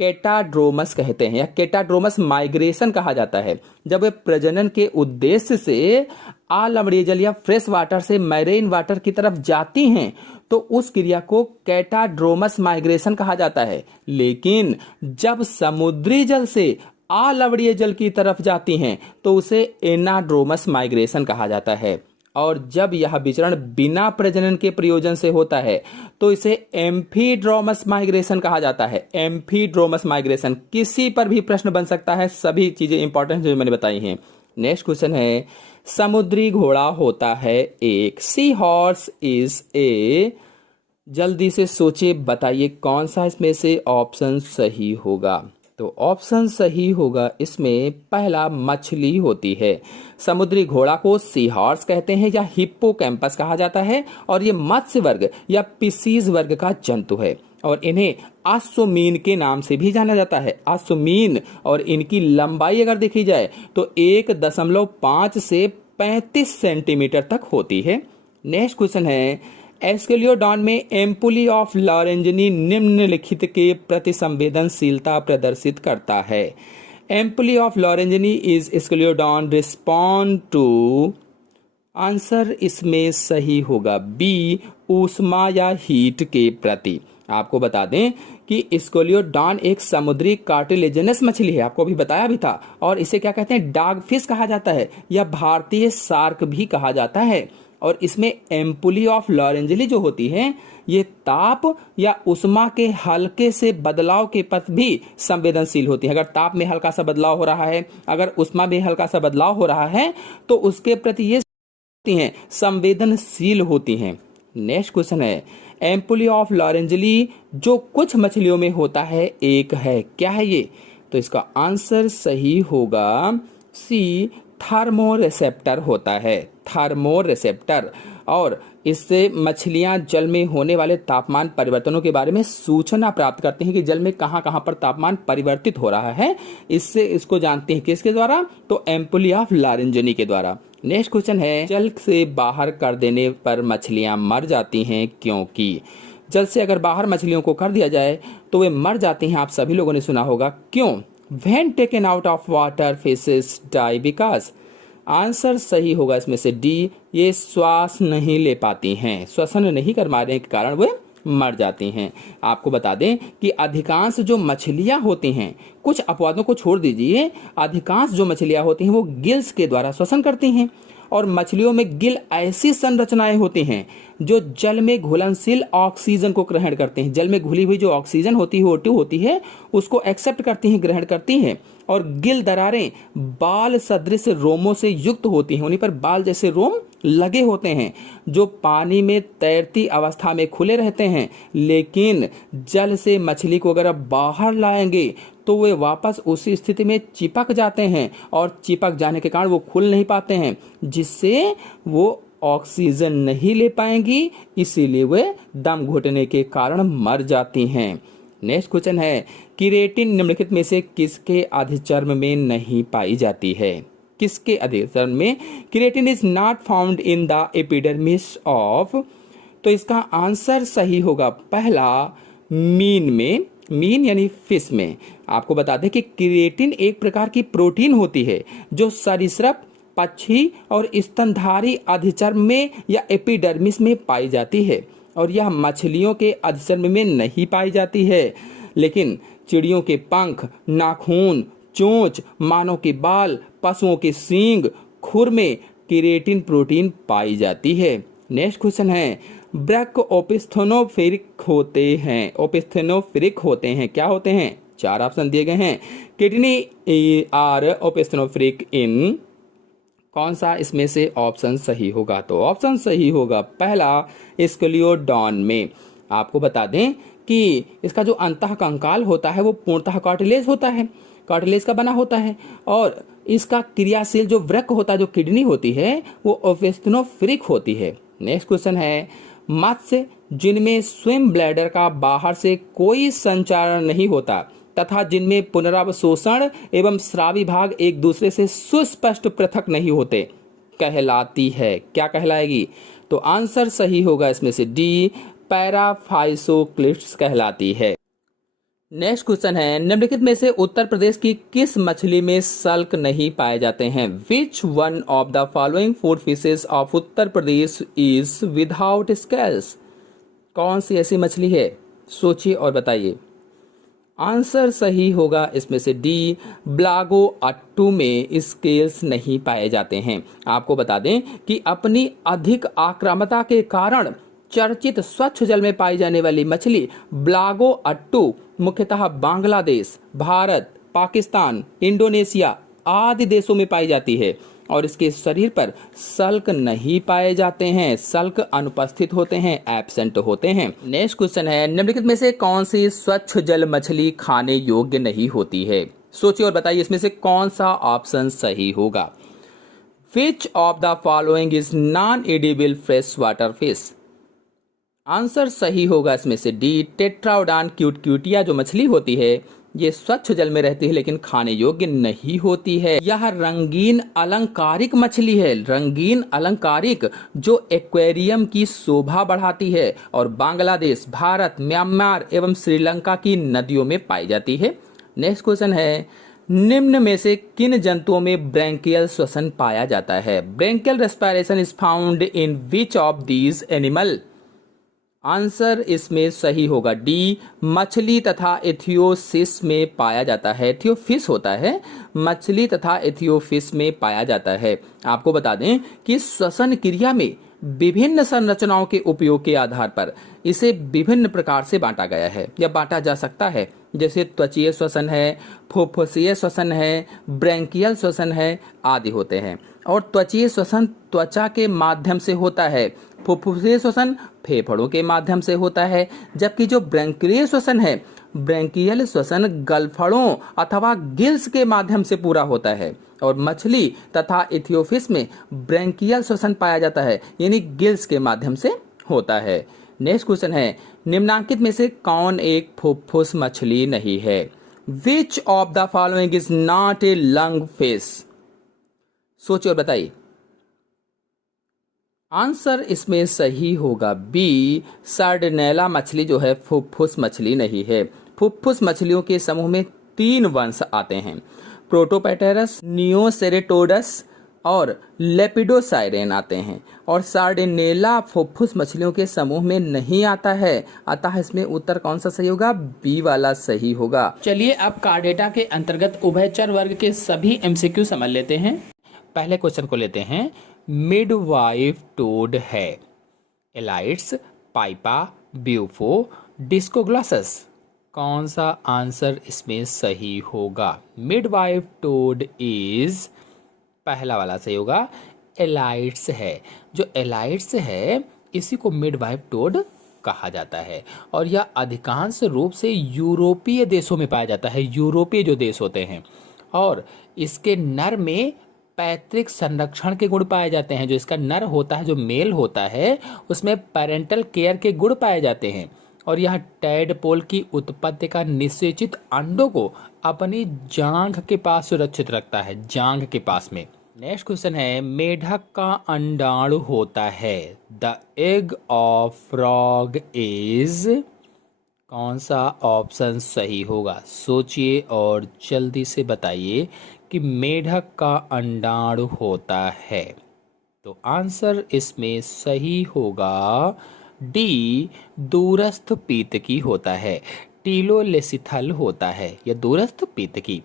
केटाड्रोमस कहते हैं या केटाड्रोमस माइग्रेशन कहा जाता है। जब वे प्रजनन के उद्देश्य से अलवणीय जल या फ्रेश वाटर से मैरीन वाटर की तरफ जाती हैं तो उस क्रिया को केटाड्रोमस माइग्रेशन कहा जाता है। लेकिन जब समुद्री जल से अलवणीय जल की तरफ जाती हैं तो उसे एनाड्रोमस माइग्रेशन कहा जाता है। और जब यह विचरण बिना प्रजनन के प्रयोजन से होता है तो इसे एम्फीड्रोमस माइग्रेशन कहा जाता है। एम्फीड्रोमस माइग्रेशन किसी पर भी प्रश्न बन सकता है, सभी चीजें इंपॉर्टेंट जो मैंने बताई हैं। नेक्स्ट क्वेश्चन है, समुद्री घोड़ा होता है एक। Sea horse is a. जल्दी से सोचिए, बताइए कौन सा इसमें से ऑप्शन सही होगा। तो ऑप्शन सही होगा इसमें पहला, मछली होती है। समुद्री घोड़ा को सी हॉर्स कहते हैं या हिप्पोकैम्पस कहा जाता है और ये मत्स्य वर्ग या पिसीज वर्ग का जंतु है और इन्हें आसुमीन के नाम से भी जाना जाता है। आसुमीन। और इनकी लंबाई अगर देखी जाए तो 1.5 से 35 सेंटीमीटर तक होती है। नेक्स्ट क्वेश्चन है, एस्केलियोडॉन में एम्पुली ऑफ लॉरेंजनी निम्नलिखित के प्रति संवेदनशीलता प्रदर्शित करता है। Ampullae of Lorenzini is Scoliodon respond to. Answer इसमें सही होगा बी, ऊष्मा या हीट के प्रति। आपको बता दें कि एस्केलियोडॉन एक समुद्री कार्टिलेजिनस मछली है, आपको अभी बताया भी था, और इसे क्या कहते हैं, डॉग फिश कहा जाता है या भारतीय शार्क भी कहा जाता है। और इसमें एम्पुली ऑफ लॉरेंजली जो होती है ये ताप या उष्मा के हल्के से बदलाव के प्रति भी संवेदनशील होती है। अगर ताप में हल्का सा बदलाव हो रहा है, अगर उष्मा में हल्का सा बदलाव हो रहा है तो उसके प्रति ये हैं संवेदनशील होती हैं। नेक्स्ट क्वेश्चन है एम्पुली ऑफ लॉरेंजली जो कुछ मछलियों में होता है एक है, क्या है ये? तो इसका आंसर सही होगा सी, थर्मोरेसेप्टर होता है, थर्मोरेसेप्टर। और इससे मछलियां जल में होने वाले तापमान परिवर्तनों के बारे में सूचना प्राप्त करती हैं कि जल में कहां कहां पर तापमान परिवर्तित हो रहा है। इससे इसको जानते हैं किसके द्वारा? तो एम्पुली ऑफ लॉरेंजली के द्वारा। नेक्स्ट क्वेश्चन है जल से बाहर कर देने पर मछलियां मर जाती हैं क्योंकि? जल से अगर बाहर मछलियों को कर दिया जाए तो वे मर जाती हैं। आप सभी लोगों ने सुना होगा, क्यों? When taken out of water fishes die because। Answer सही होगा इसमें से डी, ये श्वास नहीं ले पाती हैं, श्वसन नहीं कर पाने के कारण वे मर जाती हैं। आपको बता दें कि अधिकांश जो मछलियां होती हैं, कुछ अपवादों को छोड़ दीजिए, अधिकांश जो मछलियां होती हैं वो गिल्स के द्वारा श्वसन करती हैं। और मछलियों में गिल ऐसी संरचनाएं होती हैं जो जल में घुलनशील ऑक्सीजन को ग्रहण करते हैं। जल में घुली हुई जो ऑक्सीजन होती है, O2 होती है, उसको एक्सेप्ट करती हैं, ग्रहण करती हैं। और गिल दरारें बाल सदृश रोमों से युक्त होती हैं, उन्हीं पर बाल जैसे रोम लगे होते हैं जो पानी में तैरती अवस्था में खुले रहते हैं। लेकिन जल से मछली को अगर आप बाहर लाएंगे तो वे वापस उसी स्थिति में चिपक जाते हैं और चिपक जाने के कारण वो खुल नहीं पाते हैं, जिससे वो ऑक्सीजन नहीं ले पाएंगी, इसीलिए वे दम घुटने के कारण मर जाती हैं। नेक्स्ट क्वेश्चन है केराटिन निम्नलिखित में से किसके अधिचर्म में नहीं पाई जाती है? किसके अधिचर्म में? Keratin is not found in the epidermis of. तो इसका आंसर सही होगा पहला, मीन में, मीन यानी फिश में। आपको बता दें कि केराटिन एक प्रकार की प्रोटीन होती है जो सरीसृप, पक्षी और स्तनधारी अधिचर्म में या एपिडर्मिस में पाई जाती है और यह मछलियों के अधिचर्म में नहीं पाई जाती है। लेकिन चिड़ियों के पंख, नाखून, चोंच, मानव के बाल, पशुओं के सींग, खुर में केराटिन प्रोटीन पाई जाती है। नेक्स्ट क्वेश्चन है ब्रैक ओपिस्थेनोफिरिक होते हैं, ओपिस्थेनोफिरिक होते हैं, क्या होते हैं? 4 ऑप्शन दिए गए हैं। किडनी आर ओपिस्थेनोफिरिक इन, कौन सा इसमें से ऑप्शन सही होगा? तो ऑप्शन सही होगा पहला, स्केलियोडॉन में। आपको बता दें कि इसका जो अंतः कंकाल होता है वो पूर्णतः कार्टिलेज होता है, कार्टिलेज का बना होता है। और इसका क्रियाशील जो वृक्क होता है, जो किडनी होती है, वो ओपिस्थेनोफिरिक होती है। नेक्स्ट क्वेश्चन है मत्स्य जिनमें स्विम ब्लैडर का बाहर से कोई संचारण नहीं होता तथा जिनमें पुनरावशोषण एवं स्रावी भाग एक दूसरे से सुस्पष्ट पृथक नहीं होते कहलाती है, क्या कहलाएगी? तो आंसर सही होगा इसमें से डी, पैराफाइसोक्लिट्स कहलाती है। नेक्स्ट क्वेश्चन है निम्नलिखित में से उत्तर प्रदेश की किस मछली में सल्क नहीं पाए जाते हैं? Which one of the following food fishes of Uttar Pradesh is without scales? कौन सी ऐसी मछली है? सोचिए और बताइए। आंसर सही होगा इसमें से डी, ब्लागो अट्टू में स्केल्स नहीं पाए जाते हैं। आपको बता दें कि अपनी अधिक आक्रामकता के कारण चर्चित स्वच्छ जल में पाई जाने वाली मछली ब्लागो अट्टू मुख्यतः बांग्लादेश, भारत, पाकिस्तान, इंडोनेशिया आदि देशों में पाई जाती है और इसके शरीर पर सल्क नहीं पाए जाते हैं, सल्क अनुपस्थित होते हैं, एब्सेंट होते हैं। नेक्स्ट क्वेश्चन है निम्नलिखित में से कौन सी स्वच्छ जल मछली खाने योग्य नहीं होती है? सोचिए और बताइए इसमें से कौन सा ऑप्शन सही होगा। Which of the following is non edible fresh water fish? Answer सही होगा इसमें से डी, टेट्राओडान क्यूटिया जो मछली होती है ये स्वच्छ जल में रहती है लेकिन खाने योग्य नहीं होती है। यह रंगीन अलंकारिक मछली है, रंगीन अलंकारिक, जो एक्वेरियम की शोभा बढ़ाती है और बांग्लादेश, भारत, म्यांमार एवं श्रीलंका की नदियों में पाई जाती है। नेक्स्ट क्वेश्चन है निम्न में से किन जंतुओं में ब्रैंकियल श्वसन पाया जाता है? Branchial respiration is found in which of these animal? Answer इसमें सही होगा डी, मछली तथा एथियोसिस में पाया जाता है। एथियोफिश होता है, मछली तथा एथियोफिश में पाया जाता है। आपको बता दें कि श्वसन क्रिया में विभिन्न संरचनाओं के उपयोग के आधार पर इसे विभिन्न प्रकार से बांटा गया है या बांटा जा सकता है। जैसे त्वचीय श्वसन है, फुफ्फुसीय श्वसन है, ब्रैंकियल श्वसन है आदि होते हैं। और त्वचीय श्वसन त्वचा के माध्यम से होता है, फुफ्फुसीय श्वसन फेफड़ों के माध्यम से होता है, जबकि जो ब्रैंकियल श्वसन है, ब्रैंकियल श्वसन गलफड़ों अथवा गिल्स के माध्यम से पूरा होता है। और मछली तथा इथियोफिस में ब्रैंकियल श्वसन पाया जाता है, यानी गिल्स के माध्यम से होता है। नेक्स्ट क्वेश्चन है, निम्नांकित में से कौन एक फुफ्फुस मछली नहीं है? Which of the following is not a lung fish? सोचिए और बताइए। आंसर इसमें सही होगा बी, सार्डिनेला मछली जो है फुफ्फुस मछली नहीं है। फुफ्फुस मछलियों के समूह में 3 वंश आते हैं, प्रोटोपैटेरस, नियोसेरेटोडस और लेपिडोसाइरेन आते हैं। और सार्डिनेला फुफ्फुस मछलियों के समूह में नहीं आता है, अतः इसमें उत्तर कौन सा सही होगा? बी वाला सही होगा। चलिए अब कार्डेटा के अंतर्गत उभयचर वर्ग के सभी एमसीक्यू समझ लेते हैं। पहले क्वेश्चन को लेते हैं। मिडवाइफ टोड है एलाइट्स, पाइपा, ब्यूफो, डिस्कोग्लॉसस। कौन सा आंसर इसमें सही होगा? मिडवाइफ टोड इज पहला वाला सही होगा, एलाइट्स है। जो एलाइट्स है इसी को मिडवाइफ टोड कहा जाता है और यह अधिकांश रूप से यूरोपीय देशों में पाया जाता है, यूरोपीय जो देश होते हैं। और इसके नर में पैतृक संरक्षण के गुण पाए जाते हैं। जो इसका नर होता है, जो मेल होता है, उसमें पेरेंटल केयर के गुण पाए जाते हैं। और यह टैडपोल की उत्पत्ति का निषेचित अंडों को अपनी जांघ के पास सुरक्षित रखता है, जांघ के पास में। नेक्स्ट क्वेश्चन है, मेढक का अंडाणु होता है। The egg of frog is. कौन सा ऑप्शन सही होगा? सोचिए और जल्दी से बताइए कि मेढक का अंडाणु होता है। तो आंसर इसमें सही होगा डी, दूरस्थ पीतकी होता है, टीलोलेसिथल होता है या दूरस्थ पीतकी।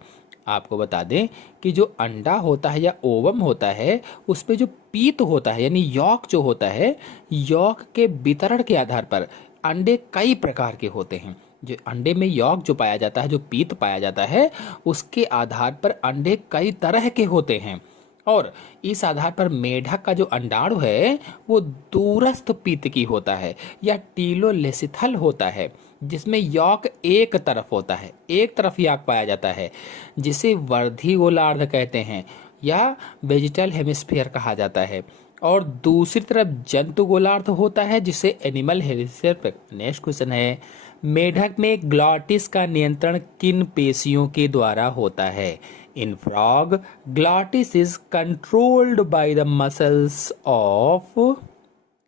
आपको बता दें कि जो अंडा होता है या ओवम होता है, उस पे जो पीत होता है यानी यॉक जो होता है, यॉक के वितरण के आधार पर अंडे कई प्रकार के होते हैं। जो अंडे में यॉक जो पाया जाता है, जो पीत पाया जाता है, उसके आधार पर अंडे कई तरह के होते हैं। और इस आधार पर मेढक का जो अंडाणु है वो दूरस्थ पीतकी होता है या टीलोलेसिथल होता है, जिसमें यॉक एक तरफ होता है, एक तरफ यॉक पाया जाता है, जिसे वर्धी गोलार्ध कहते हैं या वेजिटल हेमिस्फीयर कहा जाता है। और दूसरी तरफ जंतु गोलार्ध होता है, जिसे एनिमल हेमिस्फीयर। नेक्स्ट क्वेश्चन है, मेढक में ग्लॉटिस का नियंत्रण किन पेशियों के द्वारा होता है? इन frog glottis is controlled by the muscles of.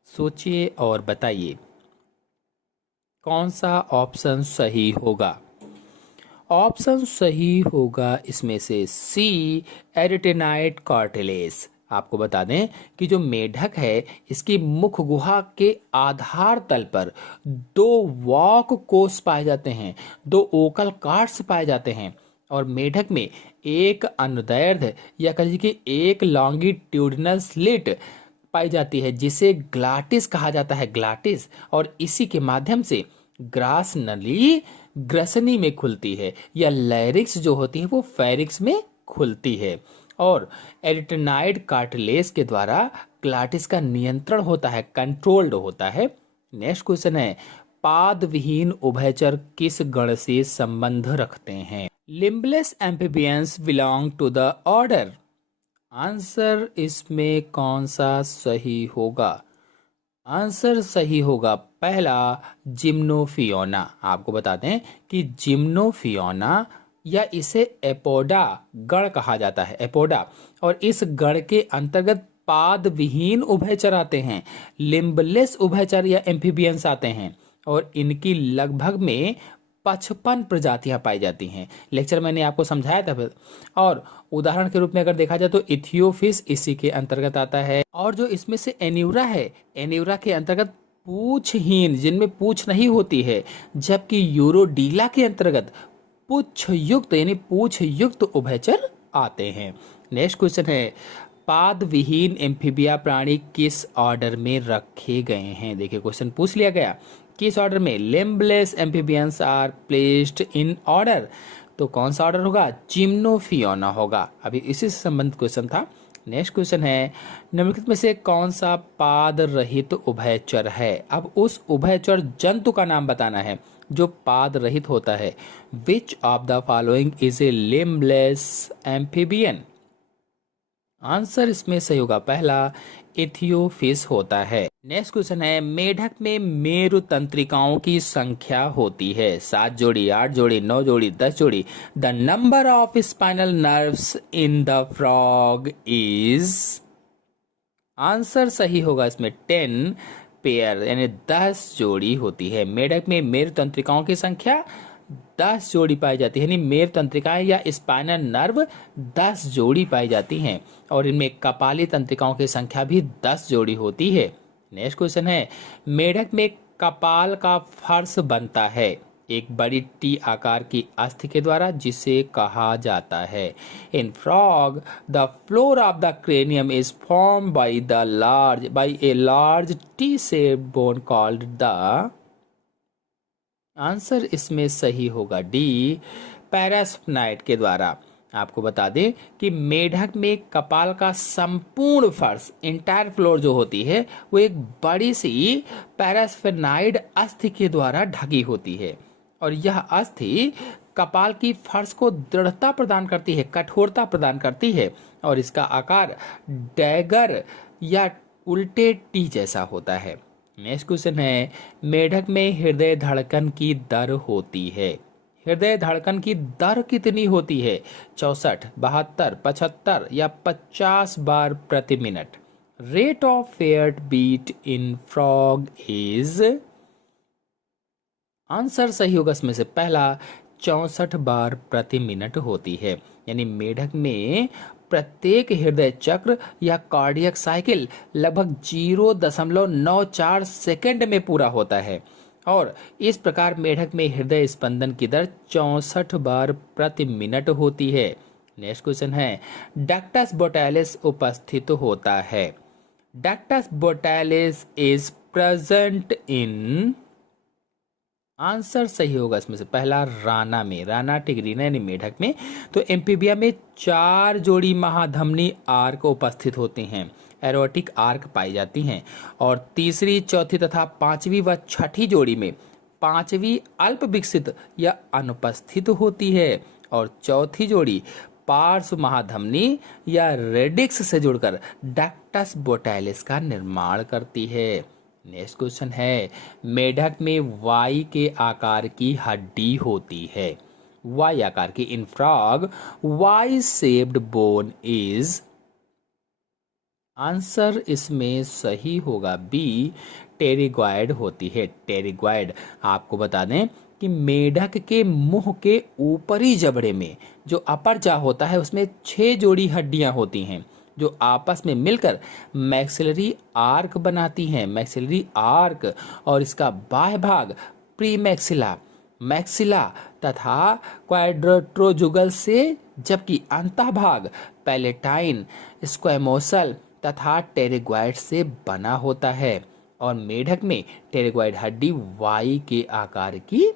सोचिए और बताइए कौन सा ऑप्शन सही होगा? ऑप्शन सही होगा इसमें से सी, एरिटेनाइड कार्टिलेज। आपको बता दें कि जो मेढक है, इसकी मुख गुहा के आधार तल पर 2 वॉक कोष पाए जाते हैं, 2 ओकल कार्ड्स पाए जाते हैं। और मेढक में एक अनुदैर्ध्य या कह लीजिए कि एक लॉन्गिट्यूडिनल स्लिट पाई जाती है, जिसे ग्लाटिस कहा जाता है, ग्लाटिस। और इसी के माध्यम से ग्रास नली ग्रसनी में खुलती है या लैरिक्स जो होती है वो फेरिक्स में खुलती है। और एरिटेनाइड कार्टिलेज के द्वारा ग्लाटिस का नियंत्रण होता है, कंट्रोल्ड होता है। नेक्स्ट क्वेश्चन है, पाद विहीन उभयचर किस गण से संबंध रखते हैं? Limbless amphibians belong to the order. Answer इसमें कौन सा सही होगा? आंसर सही होगा पहला, जिम्नोफियोना। आपको बता दें कि जिम्नोफियोना या इसे एपोडा गण कहा जाता है, एपोडा। और इस गण के अंतर्गत पाद विहीन उभयचर आते हैं, लिम्बलेस उभयचर या एम्फिबियंस आते हैं। और इनकी लगभग में 55 प्रजातियां पाई जाती हैं। लेक्चर मैंने आपको समझाया था। और उदाहरण के रूप में अगर देखा जाए तो इथियोफिस इसी के अंतर्गत आता है। और जो इसमें से एन्यूरा है, एन्यूरा के अंतर्गत पूछहीन, जिनमें पूछ नहीं होती है। जबकि यूरोडीला के अंतर्गत पुच्छ युक्त यानी पूछ युक्त उभयचर आते हैं। नेक्स्ट क्वेश्चन है, पाद विहीन एम्फीबिया प्राणी किस ऑर्डर में रखे गए हैं? देखिए क्वेश्चन पूछ लिया गया, किस ऑर्डर में limbless amphibians are placed in order. तो कौन सा ऑर्डर होगा? जिम्नोफियोना होगा। अभी इसी से संबंधित क्वेश्चन था। नेक्स्ट क्वेश्चन है, निम्नलिखित में से कौन सा पाद रहित उभयचर है? अब उस उभयचर जंतु का नाम बताना है जो पाद रहित होता है। Which of the following is A limbless amphibian? Answer इसमें सही होगा पहला, इथियोफिस होता है। नेक्स्ट क्वेश्चन है, मेढक में मेरु तंत्रिकाओं की संख्या होती है 7 जोड़ी, 8 जोड़ी, 9 जोड़ी, 10 जोड़ी। The number of spinal nerves in the frog is. Answer सही होगा इसमें 10 पेयर, यानी 10 जोड़ी होती है। मेढक में मेरु तंत्रिकाओं की संख्या 10 जोड़ी पाई जाती है, यानी मेरु तंत्रिकाएं या स्पाइनल नर्व 10 जोड़ी पाई जाती हैं, और इनमें कपाली तंत्रिकाओं की संख्या भी 10 जोड़ी होती है। नेक्स्ट क्वेश्चन है, मेढक में कपाल का फर्श बनता है एक बड़ी टी आकार की अस्थि के द्वारा, जिसे कहा जाता है। इन frog the floor of the cranium is form by a large T shaped bone called the. Answer इसमें सही होगा डी, पैरास्फनाइट के द्वारा। आपको बता दें कि मेढक में कपाल का संपूर्ण फर्श, इंटायर फ्लोर जो होती है, वो एक बड़ी सी पैरास्फेनाइड अस्थि के द्वारा ढकी होती है, और यह अस्थि कपाल की फर्श को दृढ़ता प्रदान करती है, कठोरता प्रदान करती है, और इसका आकार डैगर या उल्टे टी जैसा होता है। नेक्स्ट क्वेश्चन है, मेढक में हृदय धड़कन की दर होती है। हृदय धड़कन की दर कितनी होती है? 64, 72, 75 या 50 बार प्रति मिनट। Rate of heart beat in frog is. Answer सही होगा इसमें से पहला, 64 बार प्रति मिनट होती है, यानी मेढक में प्रत्येक हृदय चक्र या कार्डियक साइकिल लगभग 0.94 सेकंड में पूरा होता है, और इस प्रकार मेढक में हृदय स्पंदन की दर 64 बार प्रति मिनट होती है। नेक्स्ट क्वेश्चन है, डक्टस बोटालिस उपस्थित होता है। Ductus botalli is present in. Answer सही होगा इसमें से पहला, राना में। राना टिग्रीना यानी मेढक में। तो एम्फीबिया में 4 जोड़ी महाधमनी आर्क उपस्थित होते हैं, एरोटिक आर्क पाई जाती हैं, और तीसरी, चौथी तथा 5वीं व 6ठी जोड़ी में 5वीं अल्प विकसित या अनुपस्थित होती है, और चौथी जोड़ी पार्श्व महाधमनी या रेडिक्स से जुड़कर डक्टस बोटालिस का निर्माण करती है। नेक्स्ट क्वेश्चन है, मेढक में वाई के आकार की हड्डी होती है। वाई आकार की। In frog Y shaped bone is. Answer इसमें सही होगा बी, टेरिग्वाइड होती है। टेरिग्वाइड। आपको बता दें कि मेढक के मुंह के ऊपरी जबड़े में जो अपर जा होता है, उसमें 6 जोड़ी हड्डियां होती हैं, जो आपस में मिलकर मैक्सिलरी आर्क बनाती हैं। मैक्सिलरी आर्क, और इसका बाह्य भाग प्रीमैक्सिला, मैक्सिला तथा क्वाड्रोट्रोजुगल से, जबकि अंतः भाग पैलेटाइन, स्क्वैमोसल तथा टेरिग्वाइड से बना होता है, और मेढक में टेरिग्वाइड हड्डी वाई के आकार की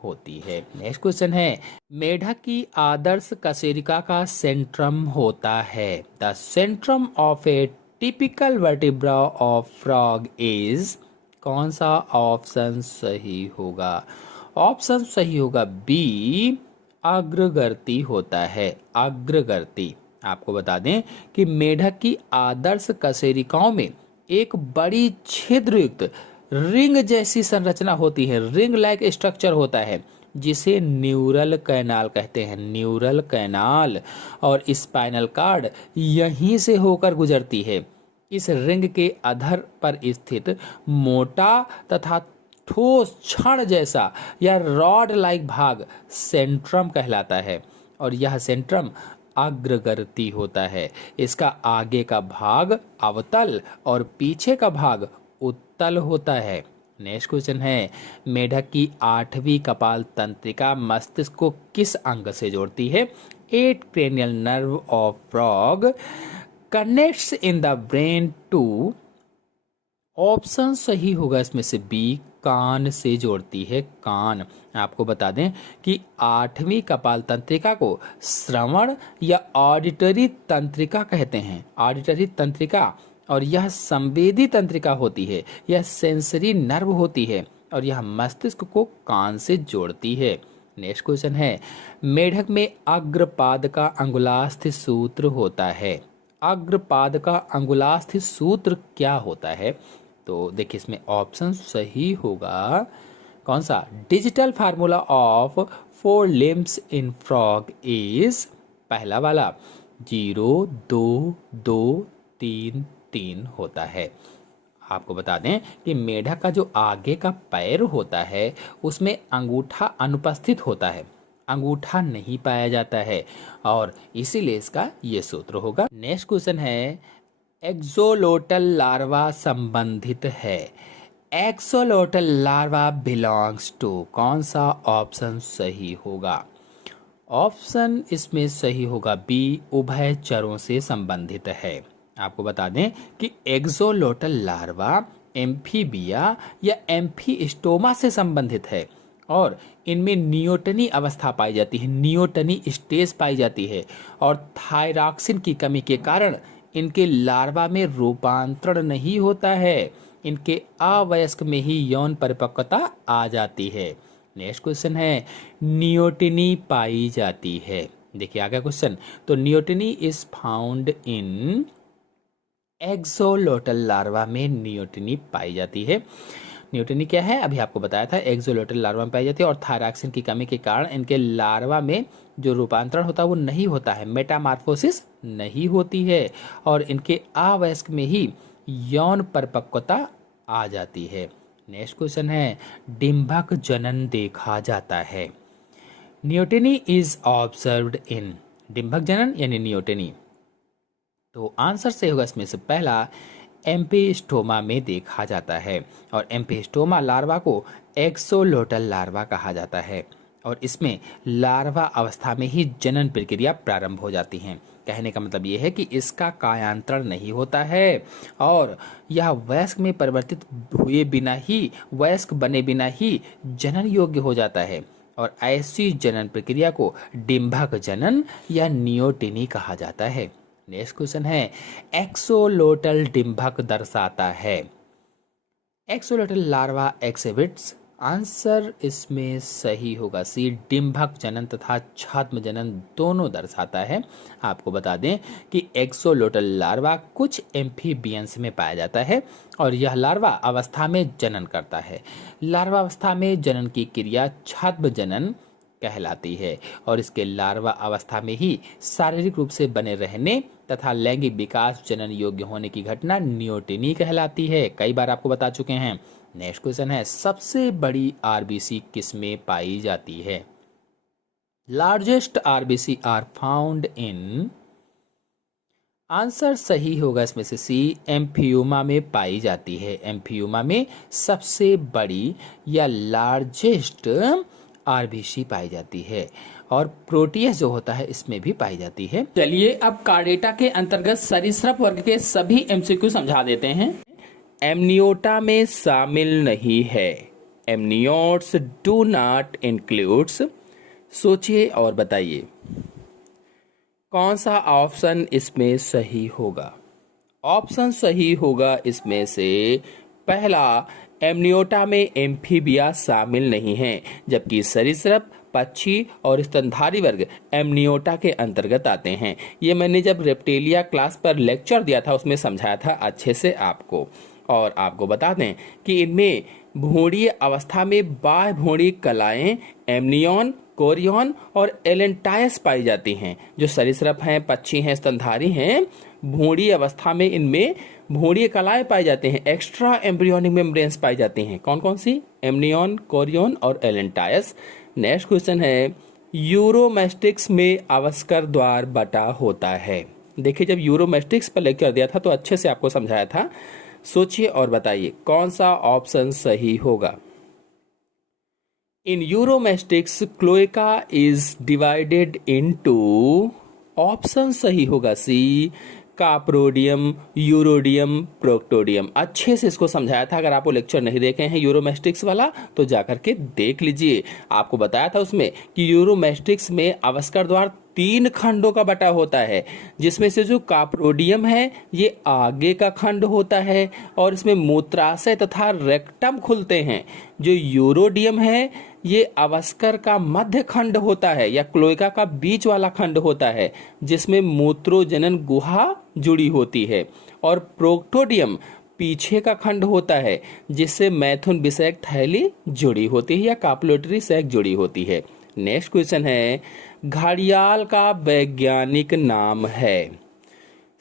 होती है। नेक्स्ट क्वेश्चन है, मेढक की आदर्श कशेरुका का सेंट्रम होता है। The Centrum of A typical vertebra of frog is. कौन सा ऑप्शन सही होगा? ऑप्शन सही होगा बी, अग्रगर्ती होता है। अग्रगर्ती। आपको बता दें कि मेढक की आदर्श कशेरुकाओं में एक बड़ी छिद्रयुक्त रिंग जैसी संरचना होती है, रिंग लाइक स्ट्रक्चर होता है, जिसे न्यूरल कैनाल कहते हैं। न्यूरल कैनाल, और स्पाइनल कॉर्ड यहीं से होकर गुजरती है। इस रिंग के अधर पर स्थित मोटा तथा ठोस छड़ जैसा या रॉड लाइक भाग सेंट्रम कहलाता है, और यह सेंट्रम अग्रगर्ती होता है। इसका आगे का भाग अवतल और पीछे का भाग उत्तल होता है। नेक्स्ट क्वेश्चन है, मेढक की 8वीं कपाल तंत्रिका मस्तिष्क को किस अंग से जोड़ती है? 8 cranial nerve of frog connects in the brain to, option सही होगा इसमें से बी, कान से जोड़ती है, कान। आपको बता दें कि 8वीं कपाल तंत्रिका को श्रवण या ऑडिटरी तंत्रिका कहते हैं, ऑडिटरी तंत्रिका। और यह संवेदी तंत्रिका होती है, यह सेंसरी नर्व होती है और यह मस्तिष्क को कान से जोड़ती है। नेक्स्ट क्वेश्चन है, मेढक में अग्रपाद का अंगुलास्थ सूत्र होता है। अग्रपाद का अंगुलास्थ सूत्र क्या होता है? तो देखिए इसमें ऑप्शन सही होगा कौन सा, digital formula of 4 limbs in frog is, पहला वाला 0 2 2 3 3 होता है। आपको बता दें कि मेढक का जो आगे का पैर होता है उसमें अंगूठा अनुपस्थित होता है, अंगूठा नहीं पाया जाता है और इसीलिए इसका ये सूत्र होगा। नेक्स्ट क्वेश्चन है, एक्सोलोटल लार्वा संबंधित है। एक्सोलोटल लार्वा बिलोंग्स टू, कौन सा ऑप्शन सही होगा? ऑप्शन इसमें सही होगा बी, उभयचरों से संबंधित है। आपको बता दें कि एक्सोलोटल लार्वा एम्फीबिया या एम्फीस्टोमा से संबंधित है और इनमें नियोटनी अवस्था पाई जाती है, नियोटनी स्टेज पाई जाती है और थायरॉक्सिन की कमी के कारण इनके लार्वा में रूपांतरण नहीं होता है, इनके अवयस्क में ही यौन परिपक्वता आ जाती है। नेक्स्ट क्वेश्चन है, नियोटनी पाई जाती है। देखिए आगे क्वेश्चन, तो neoteny is found in, axolotl larva में नियोटनी पाई जाती है। नियोटनी क्या है अभी आपको बताया था, एक्सोलोटल लार्वा में पाई जाती है और थायरॉक्सिन की कमी के कारण इनके लार्वा में जो रूपांतरण होता है वो नहीं होता है, मेटामॉर्फोसिस नहीं होती है और इनके अवयस्क में ही यौन परिपक्वता आ जाती है। नेक्स्ट क्वेश्चन है, डिंभक जनन देखा जाता है। नियोटनी इज ऑब्जर्व्ड इन, डिंभक जनन यानी नियोटनी, तो आंसर सही होगा इसमें से पहला, एम्फीस्टोमा में देखा जाता है और एम्फीस्टोमा लार्वा को एक्सोलोटल लार्वा कहा जाता है और इसमें लार्वा अवस्था में ही जनन प्रक्रिया प्रारंभ हो जाती है। कहने का मतलब ये है कि इसका कायांतरण नहीं होता है और यह वयस्क में परिवर्तित हुए बिना ही, वयस्क बने बिना ही जनन योग्य हो जाता है और ऐसी जनन प्रक्रिया को डिंभक जनन या नियोटिनी कहा जाता है। नेक्स्ट क्वेश्चन है, एक्सोलोटल डिंभक दर्शाता है। एक्सोलोटल लार्वा एक्सिबिट्स, आंसर इसमें सही होगा सी, डिंभक जनन तथा छद्म जनन दोनों दर्शाता है। आपको बता दें कि एक्सोलोटल लार्वा कुछ एम्फीबियंस में पाया जाता है और यह लार्वा अवस्था में जनन करता है। लार्वा अवस्था में जनन की क्रिया छद्म जनन कहलाती है और इसके लार्वा अवस्था में ही शारीरिक रूप से बने रहने तथा लैंगिक विकास जनन योग्य होने की घटना नियोटिनी कहलाती है, कई बार आपको बता चुके हैं। नेक्स्ट क्वेश्चन है, सबसे बड़ी आरबीसी किसमें पाई जाती है? Largest RBC are found in, answer सही होगा इसमें से सी, एम्फियोमा में पाई जाती है। एम्फियोमा में सबसे बड़ी या लार्जेस्ट आरबीसी पाई जाती है और प्रोटियस जो होता है इसमें भी पाई जाती है। चलिए अब कार्डेटा के अंतर्गत सरीसृप वर्ग के सभी एमसीक्यू समझा देते हैं। एमनियोटा में शामिल नहीं है, एमनियोट्स डू नॉट इंक्लूड्स, सोचिए और बताइए कौन सा ऑप्शन इसमें सही होगा? ऑप्शन सही होगा इसमें से पहला, एमनियोटा में एम्फीबिया शामिल नहीं है, जबकि सरीसृप, पक्षी और स्तनधारी वर्ग एमनियोटा के अंतर्गत आते हैं। ये मैंने जब रेप्टेलिया क्लास पर लेक्चर दिया था उसमें समझाया था अच्छे से आपको। और आपको बता दें कि इनमें भ्रूणीय अवस्था में बाह्य भ्रूणीय कलाएं एमनियन, कोरियन और एलेंटायस पाई जाती हैं। जो सरीसृप हैं, पक्षी हैं, स्तनधारी हैं, भ्रूणीय अवस्था में इनमें भ्रूणीय कलाएं पाई जाती हैं, एक्स्ट्रा एम्ब्रियोनिक मेम्ब्रेन्स पाई जाती हैं। कौन कौन सी? एमनियन, कोरियन और एलेंटायस। नेक्स्ट क्वेश्चन है, यूरोमेस्टिक्स में अवस्कर द्वार बटा होता है। देखिए जब यूरोमेस्टिक्स पर लेक्चर दिया था तो अच्छे से आपको समझाया था। सोचिए और बताइए कौन सा ऑप्शन सही होगा? In Uromastix cloaca is divided into, option सही होगा सी, काप्रोडियम, यूरोडियम, प्रोक्टोडियम। अच्छे से इसको समझाया था, अगर आप वो लेक्चर नहीं देखे हैं यूरोमेस्टिक्स वाला तो जाकर के देख लीजिए। आपको बताया था उसमें कि यूरोमेस्टिक्स में अवस्कर द्वार 3 खंडों का बटा होता है, जिसमें से जो काप्रोडियम है ये आगे का खंड होता है और इसमें मूत्राशय तथा रेक्टम खुलते हैं। जो यूरोडियम है ये अवस्कर का मध्य खंड होता है या क्लोएका का बीच वाला खंड होता है, जिसमें मूत्रोजनन गुहा जुड़ी होती है। और प्रोक्टोडियम पीछे का खंड होता है, जिससे मैथुन विषयक थैली जुड़ी होती है या कापुलेटरी सैक जुड़ी होती है। नेक्स्ट क्वेश्चन है, घड़ियाल का वैज्ञानिक नाम है।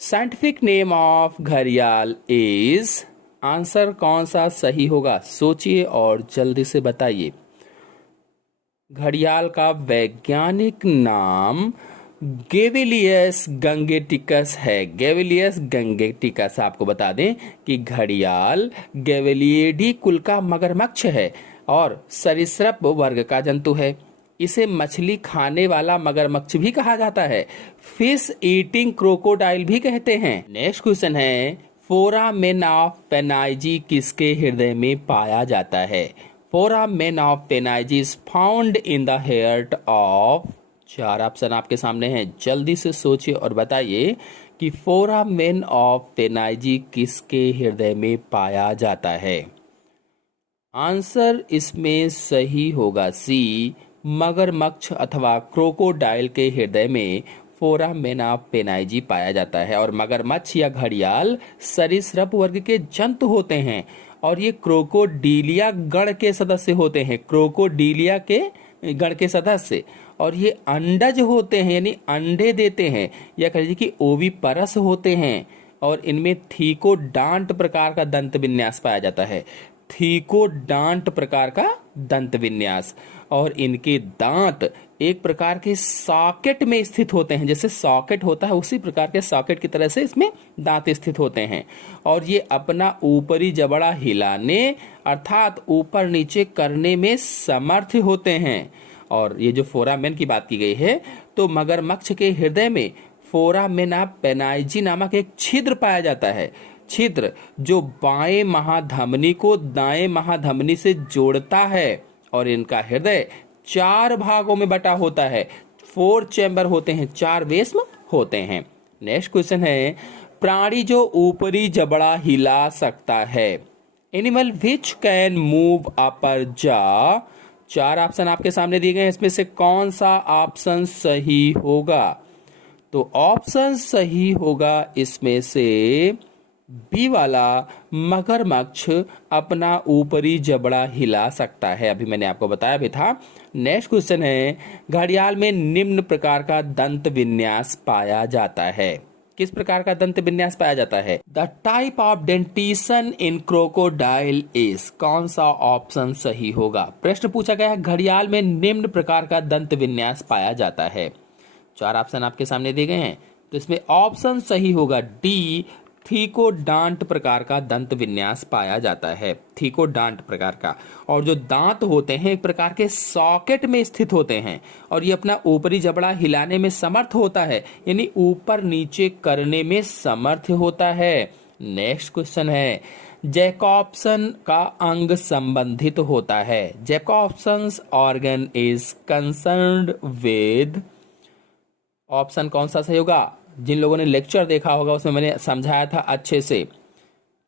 साइंटिफिक नेम ऑफ घड़ियाल इज, आंसर कौन सा सही होगा, सोचिए और जल्दी से बताइए। घड़ियाल का वैज्ञानिक नाम गेविलियस गंगेटिकस है। गेविलियस गंगेटिकस, आपको बता दें कि घड़ियाल गेविलियडी कुल का मगरमच्छ है और सरीसृप वर्ग का जंतु है। इसे मछली खाने वाला मगरमच्छ भी कहा जाता है, फिश ईटिंग क्रोकोडाइल भी कहते हैं। नेक्स्ट क्वेश्चन है, फोरामेन ऑफ पेनाइजी किसके हृदय में पाया जाता है। Foramen of panizzae is found in the heart of, 4 option आपके सामने हैं, जल्दी से सोचिए और बताइए कि फोरामेन ऑफ पेनाइजी किसके हृदय में पाया जाता है। आंसर इसमें सही होगा सी, मगरमच्छ अथवा क्रोकोडाइल के हृदय में फोरामेन ऑफ पेनाइजी पाया जाता है। और मगरमच्छ या घड़ियाल सरीसृप वर्ग के जंतु होते हैं और ये क्रोकोडीलिया गण के सदस्य होते हैं, क्रोकोडीलिया के गण के सदस्य। और ये अंडज होते हैं यानी अंडे देते हैं, या कह लीजिए कि ओविपरस होते हैं। और इनमें थीकोडांट प्रकार का दंत विन्यास पाया जाता है, थीकोडांट प्रकार का दंत विन्यास। और इनके दांत एक प्रकार के सॉकेट में स्थित होते हैं, जैसे सॉकेट होता है उसी प्रकार के सॉकेट की तरह से इसमें दांत स्थित होते हैं। और ये अपना ऊपरी जबड़ा हिलाने अर्थात ऊपर नीचे करने में समर्थ होते हैं। और ये जो फोरामेन की बात की गई है, तो मगरमच्छ के हृदय में फोरामेना पेनाइजी नामक एक छिद्र पाया जाता है, छिद्र जो बाएं महाधमनी को दाएं महाधमनी से जोड़ता है। और इनका हृदय 4 भागों में बटा होता है, 4 चैम्बर होते हैं, 4 वेस्म होते हैं। नेक्स्ट क्वेश्चन है, प्राणी जो ऊपरी जबड़ा हिला सकता है। एनिमल विच कैन मूव अपर जा, 4 ऑप्शन आपके सामने दिए गए हैं, इसमें से कौन सा ऑप्शन सही होगा। तो ऑप्शन सही होगा इसमें से बी वाला, मगरमच्छ अपना ऊपरी जबड़ा हिला सकता है, अभी मैंने आपको बताया भी था। नेक्स्ट क्वेश्चन है, घड़ियाल में निम्न प्रकार का दंत विन्यास पाया जाता है। किस प्रकार का दंत विन्यास पाया जाता है। The type of dentition in crocodile is, कौन सा ऑप्शन सही होगा। प्रश्न पूछा गया है, घड़ियाल में निम्न प्रकार का दंत विन्यास पाया जाता है। 4 ऑप्शन आपके सामने दिए गए हैं, तो इसमें ऑप्शन सही होगा डी, थीकोडांट प्रकार का दंत विन्यास पाया जाता है, थीकोडांट प्रकार का। और जो दांत होते हैं एक प्रकार के सॉकेट में स्थित होते हैं और ये अपना ऊपरी जबड़ा हिलाने में समर्थ होता है, यानी ऊपर नीचे करने में समर्थ होता है। नेक्स्ट क्वेश्चन है, जैकॉब्सन का अंग संबंधित होता है। Jacobson's organ is concerned with, option कौन सा सही होगा। जिन लोगों ने लेक्चर देखा होगा उसमें मैंने समझाया था अच्छे से,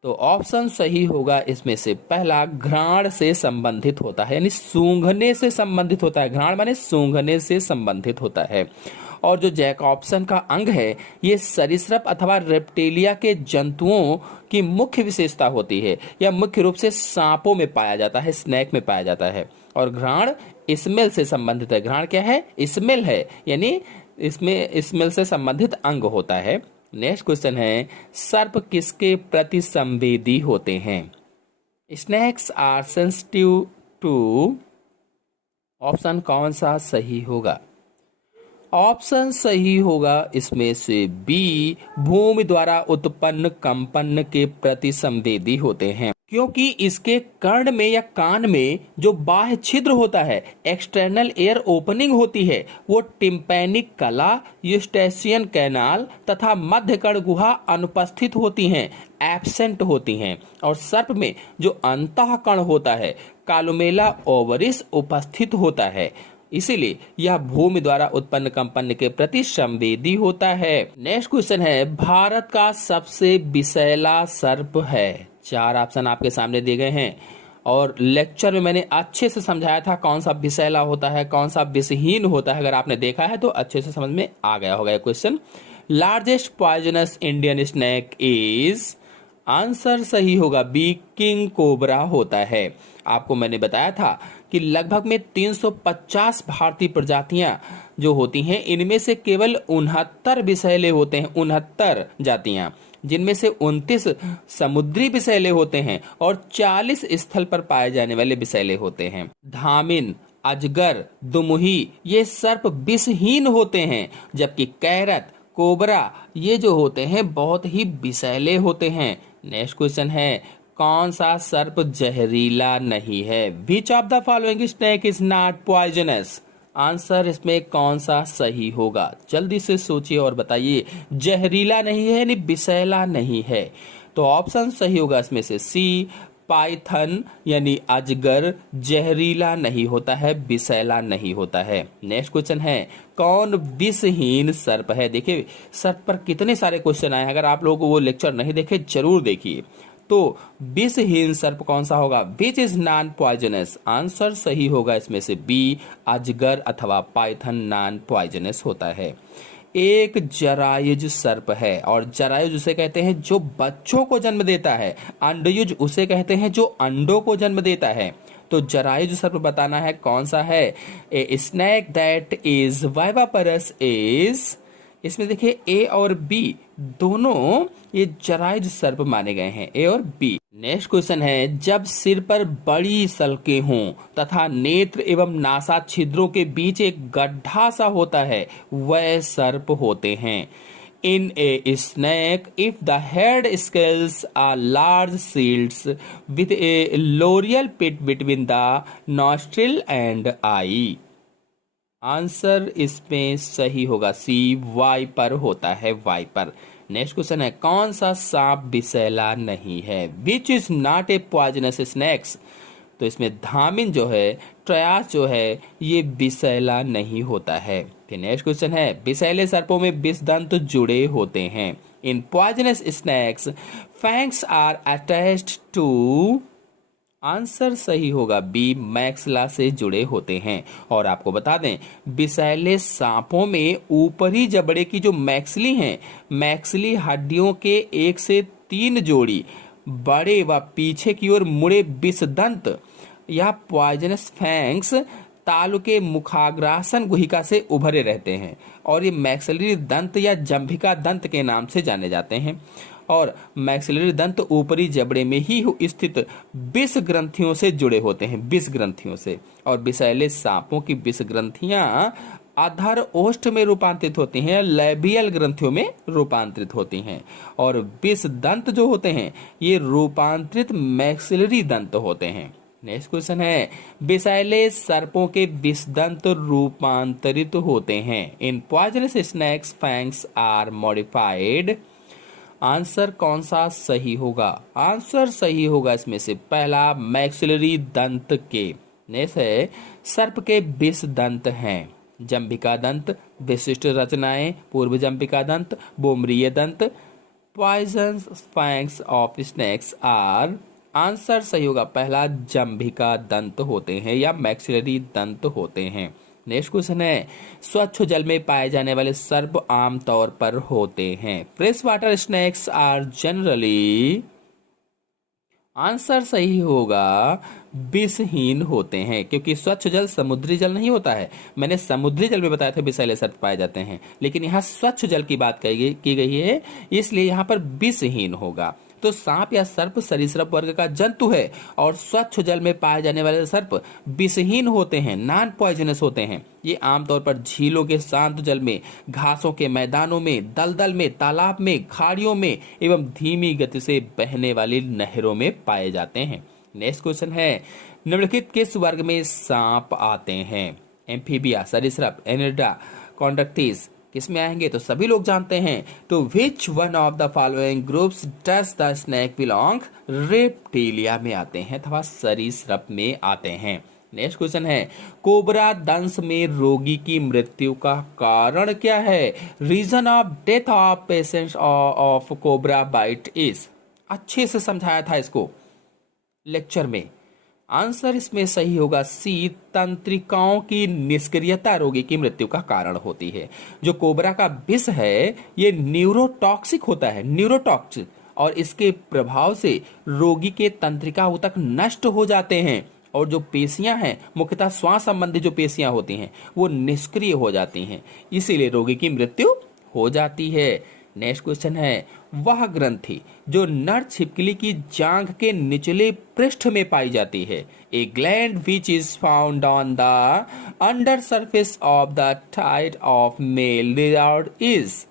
तो ऑप्शन सही होगा इसमें से पहला, घ्राण से संबंधित होता है, यानी सूंघने से संबंधित होता है। घ्राण माने सूंघने से संबंधित होता है। और जो जैकॉब्सन का अंग है ये सरीसृप अथवा रेप्टिलिया के जंतुओं की मुख्य विशेषता होती है, या मुख्य रूप से सांपों में पाया जाता है, स्नेक में पाया जाता है। और घ्राण स्मेल से संबंधित है। घ्राण क्या है, स्मेल है, यानी इसमें स्मेल से संबंधित अंग होता है। नेक्स्ट क्वेश्चन है, सर्प किसके प्रति संवेदी होते हैं। Snakes are sensitive to, option कौन सा सही होगा। ऑप्शन सही होगा इसमें से बी, भूमि द्वारा उत्पन्न कंपन के प्रति संवेदी होते हैं। क्योंकि इसके कर्ण में या कान में जो बाह्य छिद्र होता है, एक्सटर्नल एयर ओपनिंग होती है, वो टिम्पैनिक कला, यूस्टेशियन कैनाल तथा मध्य कर्ण गुहा अनुपस्थित होती हैं, एब्सेंट होती हैं। और सर्प में जो अंतः कर्ण होता है, कालुमेला ओवरिस, उपस्थित होता है। इसीलिए यह भूमि द्वारा उत्पन्न कंपन के प्रति संवेदी होता है। नेक्स्ट क्वेश्चन है, भारत का सबसे विषैला सर्प है। 4 ऑप्शन आपके सामने दिए गए हैं और लेक्चर में मैंने अच्छे से समझाया था कौन सा विषैला होता है, कौन सा विषहीन होता है। अगर आपने देखा है तो अच्छे से समझ में आ गया होगा question. Largest poisonous Indian snake is, answer सही होगा बी, किंग कोबरा होता है। आपको मैंने बताया था कि लगभग में 350 भारतीय प्रजातियां जो होती हैं, इनमें से केवल 69 विषैले होते हैं, 69 जातियां, जिनमें से 29 समुद्री विषैले होते हैं और 40 स्थल पर पाए जाने वाले विषैले होते हैं। धामिन, अजगर, दुमुही ये सर्प विषहीन होते हैं, जबकि कैरत, कोबरा ये जो होते हैं बहुत ही विषैले होते हैं। नेक्स्ट क्वेश्चन है, कौन सा सर्प जहरीला नहीं है? Which of the following snake is not poisonous? Answer इसमें कौन सा सही होगा? जल्दी से सोचिए और बताइए। जहरीला नहीं है यानी विषैला नहीं है, तो ऑप्शन सही होगा इसमें से सी, पाइथन यानी अजगर जहरीला नहीं होता है, विषैला नहीं होता है। नेक्स्ट क्वेश्चन है, कौन विषहीन सर्प है? देखिए सर्प पर कितने सारे क्वेश्चन आए हैं, अगर आप लोग वो लेक्चर नहीं देखे जरूर देखिए। तो विषहीन सर्प कौन सा होगा? Which is non poisonous? Answer सही होगा इसमें से बी, अजगर अथवा पाइथन नॉन पॉइजनस होता है। एक जरायुज सर्प है, और जरायुज उसे कहते हैं जो बच्चों को जन्म देता है, अंडयुज उसे कहते हैं जो अंडों को जन्म देता है। तो जरायुज सर्प बताना है कौन सा है। A snake that is viviparous is, इसमें देखिए ए और बी दोनों ये जरायुज सर्प माने गए हैं, ए और बी। नेक्स्ट क्वेश्चन है, जब सिर पर बड़ी सल्कें हों तथा नेत्र एवं नासा छिद्रों के बीच एक गड्ढा सा होता है, वह सर्प होते हैं। In a snake, if the head scales are large shields with a loreal pit between the nostril and eye. Answer इसमें सही होगा सी, वाइपर होता है, वाइपर। नेक्स्ट क्वेश्चन है, कौन सा सांप विषैला नहीं है? Which is not a poisonous snacks? तो इसमें धामिन जो है, ट्रयास जो है, ये विषैला नहीं होता है। फिर नेक्स्ट क्वेश्चन है, विषैले सर्पों में विषदंत जुड़े होते हैं। In poisonous snakes fangs are attached to, answer सही होगा बी, मैक्सला से जुड़े होते हैं। और आपको बता दें, विषैले सांपों में ऊपरी जबड़े की जो मैक्सली हैं, मैक्सली हड्डियों के 1 से 3 जोड़ी बड़े व पीछे की ओर मुड़े विषदंत या पॉइजनस फैंक्स तालु के मुखाग्रासन गुहिका से उभरे रहते हैं, और ये मैक्सिलरी दंत या जंभिका दंत के नाम से जाने जाते हैं। और मैक्सिलरी दंत ऊपरी जबड़े में ही स्थित विष ग्रंथियों से जुड़े होते हैं, विष ग्रंथियों से। और विषैले सांपों की विष ग्रंथियां अधर ओष्ठ में रूपांतरित होती हैं, लैबियल ग्रंथियों में रूपांतरित होती हैं। और विष दंत जो होते हैं ये रूपांतरित मैक्सिलरी दंत होते हैं। नेक्स्ट क्वेश्चन है, विषैले सर्पों के विषदंत रूपांतरित होते हैं। In poisonous snakes fangs are modified. Answer कौन सा सही होगा? आंसर सही होगा इसमें से पहला, मैक्सिलरी दंत के। नेक्स्ट है, सर्प के विष दंत हैं जंभिका दंत, विशिष्ट रचनाएं, पूर्व जंभिका दंत, बोमरीय दंत। Poisonous fangs of snakes are, answer सही होगा पहला, जंभिका दंत होते हैं या मैक्सिलरी दंत होते हैं। नेक्स्ट क्वेश्चन है, स्वच्छ जल में पाए जाने वाले सर्प आमतौर पर होते हैं। Fresh water snakes are generally, answer सही होगा विषहीन होते हैं, क्योंकि स्वच्छ जल समुद्री जल नहीं होता है। मैंने समुद्री जल में बताया था विषैले सर्प पाए जाते हैं, लेकिन यहाँ स्वच्छ जल की बात की गई है, इसलिए यहाँ पर विषहीन होगा। तो सांप या सर्प सरीसृप वर्ग का जंतु है और स्वच्छ जल में पाए जाने वाले सर्प विषहीन होते हैं, नॉन पॉइजनस होते हैं। ये आमतौर पर झीलों के शांत जल में, घासों के मैदानों में, दलदल में, तालाब में, खाड़ियों में एवं धीमी गति से बहने वाली नहरों में पाए जाते हैं। नेक्स्ट क्वेश्चन है, निम्नलिखित किस वर्ग में सांप आते हैं? एम्फीबिया, सरीसृप, एनिडा, कॉन्डक्टिस किस में आएंगे? तो सभी लोग जानते हैं। तो which one of the following groups does the snake belong? Reptilia में आते हैं अथवा सरीसृप में आते हैं। नेक्स्ट क्वेश्चन है, कोबरा दंश में रोगी की मृत्यु का कारण क्या है? Reason of death of patients of cobra bite is. अच्छे से समझाया था इसको लेक्चर में। आंसर इसमें सही होगा सी, तंत्रिकाओं की निष्क्रियता रोगी की मृत्यु का कारण होती है। जो कोबरा का विष है ये न्यूरोटॉक्सिक होता है, न्यूरोटॉक्सिक, और इसके प्रभाव से रोगी के तंत्रिका ऊतक नष्ट हो जाते हैं और जो पेशियां हैं, मुख्यतः श्वास संबंधी जो पेशियां होती हैं वो निष्क्रिय हो जाती हैं, इसीलिए रोगी की मृत्यु हो जाती है। नेक्स्ट क्वेश्चन है, वह ग्रंथि जो नर छिपकली की जांघ के निचले पृष्ठ में पाई जाती है, a gland which is found on the under surface of the thigh of male lizard is.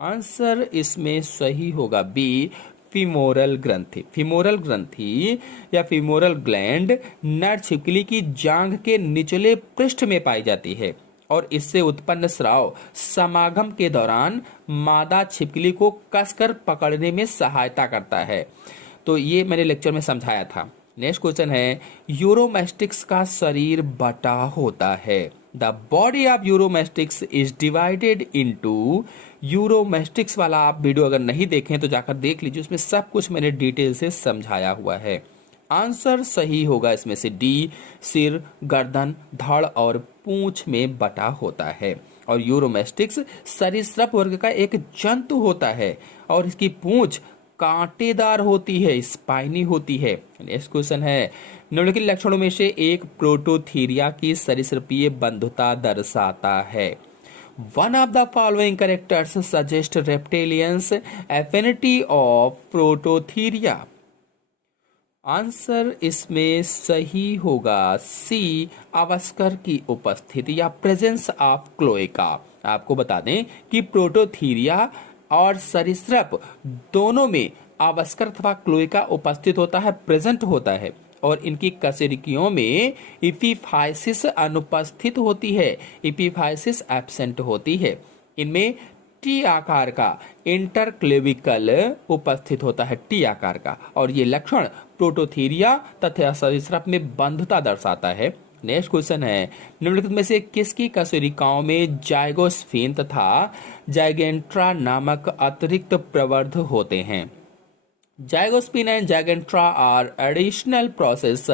Answer इसमें सही होगा बी, फीमोरल ग्रंथि। फीमोरल ग्रंथि या फीमोरल ग्लैंड नर छिपकली की जांघ के निचले पृष्ठ में पाई जाती है और इससे उत्पन्न स्राव समागम के दौरान मादा छिपकली को कसकर पकड़ने में सहायता करता है। तो ये मैंने लेक्चर में समझाया था। नेक्स्ट क्वेश्चन है, यूरोमेस्टिक्स का शरीर बटा होता है। The body of uromastix is divided into. Uromastix वाला आप वीडियो अगर नहीं देखें तो जाकर देख लीजिए, उसमें सब कुछ मैंने डिटेल से समझाया हुआ है। आंसर सही होगा इसमें से डी, सिर, गर्दन, धड़ और पूंछ में बटा होता है। और यूरोमेस्टिक्स सरीसृप वर्ग का एक जंतु होता है और इसकी पूंछ कांटेदार होती है, स्पाइनी होती है। नेक्स्ट क्वेश्चन है, निम्नलिखित लक्षणों में से एक प्रोटोथीरिया की सरीसृपीय बंधुता दर्शाता है। One of the following characters suggest reptilians affinity of prototheria. Answer इसमें सही होगा सी, अवस्कर की उपस्थिति या प्रेजेंस ऑफ क्लोएका। आपको बता दें कि प्रोटोथीरिया और सरीसृप दोनों में अवस्कर अथवा क्लोएका उपस्थित होता है, प्रेजेंट होता है, और इनकी कशेरुकियों में इपीफाइसिस अनुपस्थित होती है, इपीफाइसिस एब्सेंट होती है। इनमें टी आकार का इंटरक्लेविकल उपस्थित होता है, टी आकार का, और ये लक्षण प्रोटोथीरिया तथा सरीसृप में बंधुता दर्शाता है। नेक्स्ट क्वेश्चन है, निम्नलिखित में से किसकी कशेरुकियों में जाइगोस्फीन तथा जाइगेंट्रा नामक अतिरिक्त प्रवर्ध होते हैं? Zygospin and Zygentra are additional process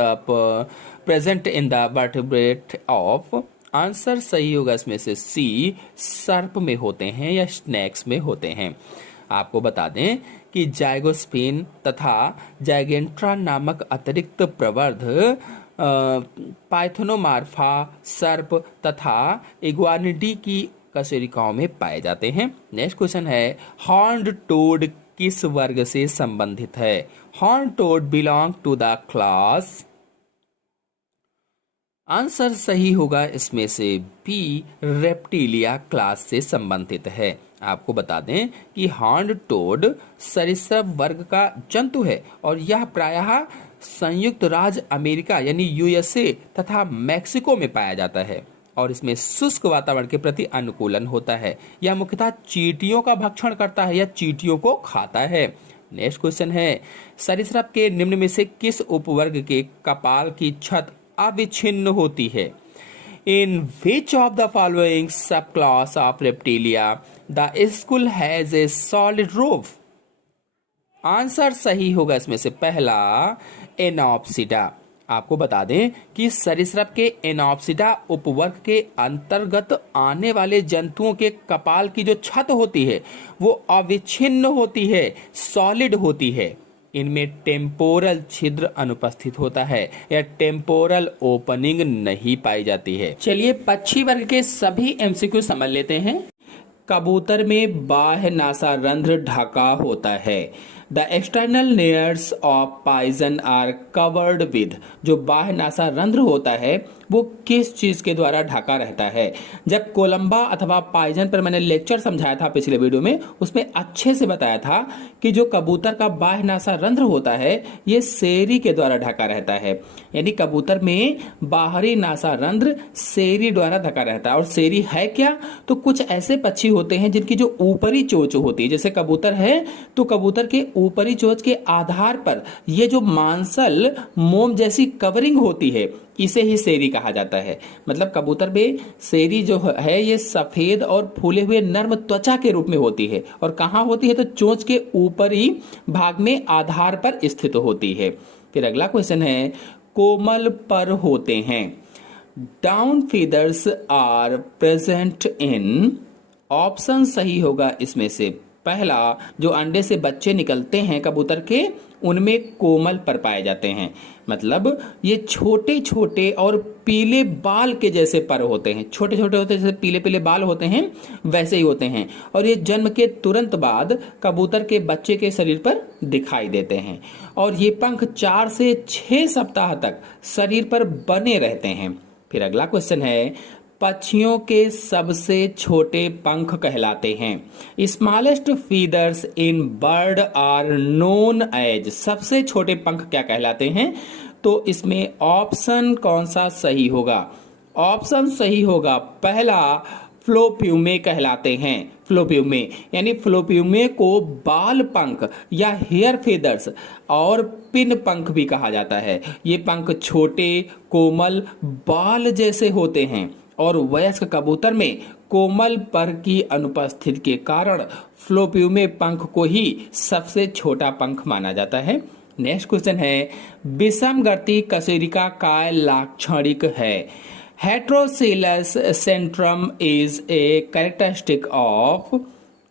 present in the vertebrate of। Answer सही होगा इसमें से सी, सर्प में होते हैं या स्नेक्स में होते हैं। आपको बता दें कि जाइगोस्पिन तथा जाइगेंट्रा नामक अतिरिक्त प्रवर्ध पाइथोनोमार्फा, सर्प तथा इग्वानिडी की कशेरुकियों में पाए जाते हैं। नेक्स्ट क्वेश्चन है, हॉर्न्ड टोड किस वर्ग से संबंधित है? Horn toad belong to the class. Answer सही होगा इसमें से बी, रेप्टिलिया क्लास से संबंधित है। आपको बता दें कि हॉर्न टोड सरीसृप वर्ग का जंतु है और यह प्रायः संयुक्त राज्य अमेरिका यानी यूएसए तथा मैक्सिको में पाया जाता है और इसमें शुष्क वातावरण के प्रति अनुकूलन होता है। यह मुख्यतः चींटियों का भक्षण करता है या चींटियों को खाता है। नेक्स्ट क्वेश्चन है, सरीसृप के निम्न में से किस उपवर्ग के कपाल की छत अविच्छिन्न होती है? In which of the following subclass of reptilia the skull has a solid roof? Answer सही होगा इसमें से पहला, एनॉप्सिडा। आपको बता दें कि सरीसृप के एनॉप्सिडा उपवर्ग के अंतर्गत आने वाले जंतुओं के कपाल की जो छत होती है वो अविच्छिन्न होती है, सॉलिड होती है। इनमें टेम्पोरल छिद्र अनुपस्थित होता है या टेम्पोरल ओपनिंग नहीं पाई जाती है। चलिए पक्षी वर्ग के सभी एमसीक्यू समझ लेते हैं। कबूतर में बाह्य नासारंध्र ढका होता है। The external layers of pigeon are covered with, जो बाह्य नासा रंध्र होता है वो किस चीज के द्वारा ढका रहता है। जब कोलंबा अथवा पाइजन पर मैंने लेक्चर समझाया था पिछले वीडियो में, उसमें अच्छे से बताया था कि जो कबूतर का बाह्य नासा रंध्र होता है ये सेरी के द्वारा ढका रहता है। यानी कबूतर में बाहरी नासा रंध्र सेरी द्वारा ढका रहता है। और सेरी है क्या, तो कुछ ऐसे पक्षी होते हैं जिनकी जो ऊपरी चोंच होती है, जैसे कबूतर है तो कबूतर के ऊपरी चोंच के आधार पर ये जो मांसल मोम जैसी कवरिंग होती है इसे ही सेरी कहा जाता है। मतलब कबूतर में सेरी जो है ये सफेद और फूले हुए नर्म त्वचा के रूप में होती है। और कहाँ होती है, तो चोंच के ऊपरी भाग में आधार पर स्थित होती है। फिर अगला क्वेश्चन है, कोमल पर होते हैं। Down feathers are present in, option सही होगा इसमें से पहला, जो अंडे से बच्चे निकलते हैं कबूतर के उनमें कोमल पर पाए जाते हैं। मतलब ये छोटे छोटे और पीले बाल के जैसे पर होते हैं, छोटे छोटे होते हैं, जैसे पीले पीले बाल होते हैं वैसे ही होते हैं। और ये जन्म के तुरंत बाद कबूतर के बच्चे के शरीर पर दिखाई देते हैं। और ये पंख 4 से 6 सप्ताह तक शरीर पर बने रहते हैं। फिर अगला क्वेश्चन है, पक्षियों के सबसे छोटे पंख कहलाते हैं। Smallest feathers in bird are known as, सबसे छोटे पंख क्या कहलाते हैं। तो इसमें ऑप्शन कौन सा सही होगा, ऑप्शन सही होगा पहला, फ्लोप्यूमे कहलाते हैं। फ्लोप्यूमे यानी फ्लोप्यूमे को बाल पंख या हेयर फेदर्स और पिन पंख भी कहा जाता है। ये पंख छोटे कोमल बाल जैसे होते हैं और वयस्क कबूतर में कोमल पर की अनुपस्थिति के कारण फ्लोप्यूमे पंख को ही सबसे छोटा पंख माना जाता है। नेक्स्ट क्वेश्चन है, विषमगति कशेरुका काय लाक्षणिक है। हेट्रोसिलस Centrum is a characteristic of,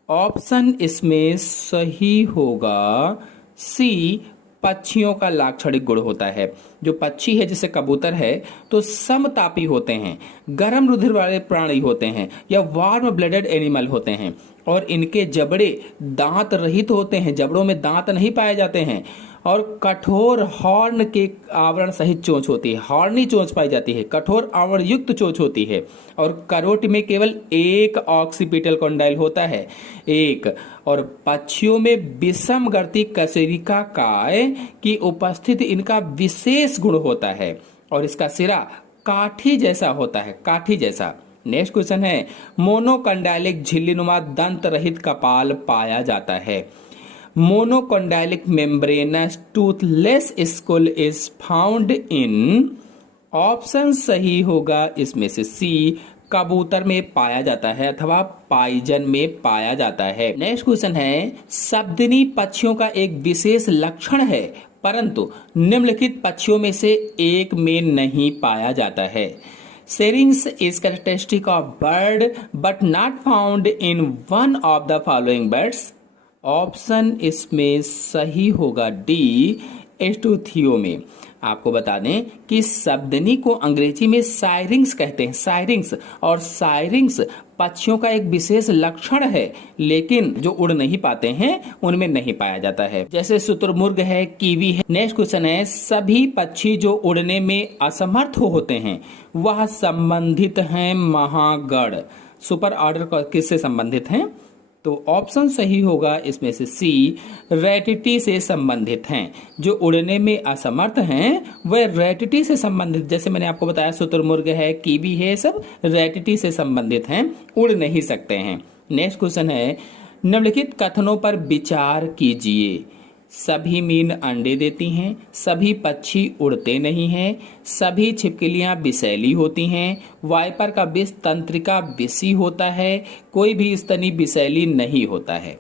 option इसमें सही होगा सी, पक्षियों का लाक्षणिक गुण होता है। जो पक्षी है जैसे कबूतर है तो समतापी होते हैं, गर्म रुधिर वाले प्राणी होते हैं या वार्म ब्लडेड एनिमल होते हैं और इनके जबड़े दांत रहित होते हैं, जबड़ों में दांत नहीं पाए जाते हैं और कठोर हॉर्न के आवरण सहित चोंच होती है, हॉर्नी चोंच पाई जाती है, कठोर आवरण युक्त चोंच होती है और करोट में केवल एक ऑक्सीपिटल कॉन्डाइल होता है, एक। और पक्षियों में विषमगति कशेरुका काय की उपस्थिति इनका विशेष गुण होता है और इसका सिरा काठी जैसा होता है, काठी जैसा। नेक्स्ट क्वेश्चन है, मोनोकॉन्डाइलिक झिल्लीनुमा दंत रहित कपाल पाया जाता है। Monocondylic membranous toothless skull is found in, option सही होगा इसमें से सी, कबूतर में पाया जाता है अथवा पाइजन में पाया जाता है। नेक्स्ट क्वेश्चन है, शब्दिनी पक्षियों का एक विशेष लक्षण है परंतु निम्नलिखित पक्षियों में से एक में नहीं पाया जाता है। Syrinx is characteristic of bird but not found in one of the following birds. Option इसमें सही होगा डी, एस्टूथियो में। आपको बता दें कि शब्दनी को अंग्रेजी में साइरिंग्स कहते हैं, साइरिंग्स। और साइरिंग्स पक्षियों का एक विशेष लक्षण है लेकिन जो उड़ नहीं पाते हैं उनमें नहीं पाया जाता है, जैसे शुतुरमुर्ग है, कीवी है। नेक्स्ट क्वेश्चन है, सभी पक्षी जो उड़ने में असमर्थ होते हैं वह संबंधित हैं महागण। सुपर ऑर्डर किससे संबंधित हैं, तो ऑप्शन सही होगा इसमें से सी, रैटिटी से संबंधित हैं। जो उड़ने में असमर्थ हैं वह रैटिटी से संबंधित, जैसे मैंने आपको बताया शुतुरमुर्ग है, कीवी है, सब रैटिटी से संबंधित हैं, उड़ नहीं सकते हैं। नेक्स्ट क्वेश्चन है, निम्नलिखित कथनों पर विचार कीजिए। सभी मीन अंडे देती हैं, सभी पक्षी उड़ते नहीं हैं, सभी छिपकलियां विषैली होती हैं, वाइपर का विष तंत्रिका विषी होता है, कोई भी स्तनी विषैली नहीं होता है।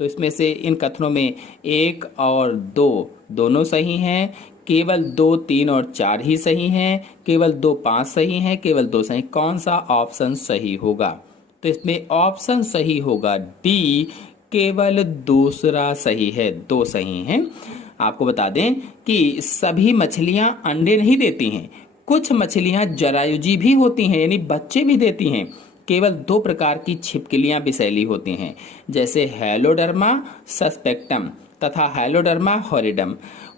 तो इसमें से इन कथनों में 1 और 2 दोनों सही हैं, केवल 2, 3 और 4 ही सही हैं, केवल 2, 5 सही हैं, केवल 2 सही। कौन सा ऑप्शन सही होगा, तो इसमें ऑप्शन सही होगा डी, केवल दूसरा सही है, 2 सही हैं। आपको बता दें कि सभी मछलियां अंडे नहीं देती हैं, कुछ मछलियां जरायुजी भी होती हैं यानी बच्चे भी देती हैं। केवल 2 प्रकार की छिपकलियां विषैली होती हैं, जैसे हेलोडर्मा सस्पेक्टम तथा हेलोडर्मा हॉरिडम।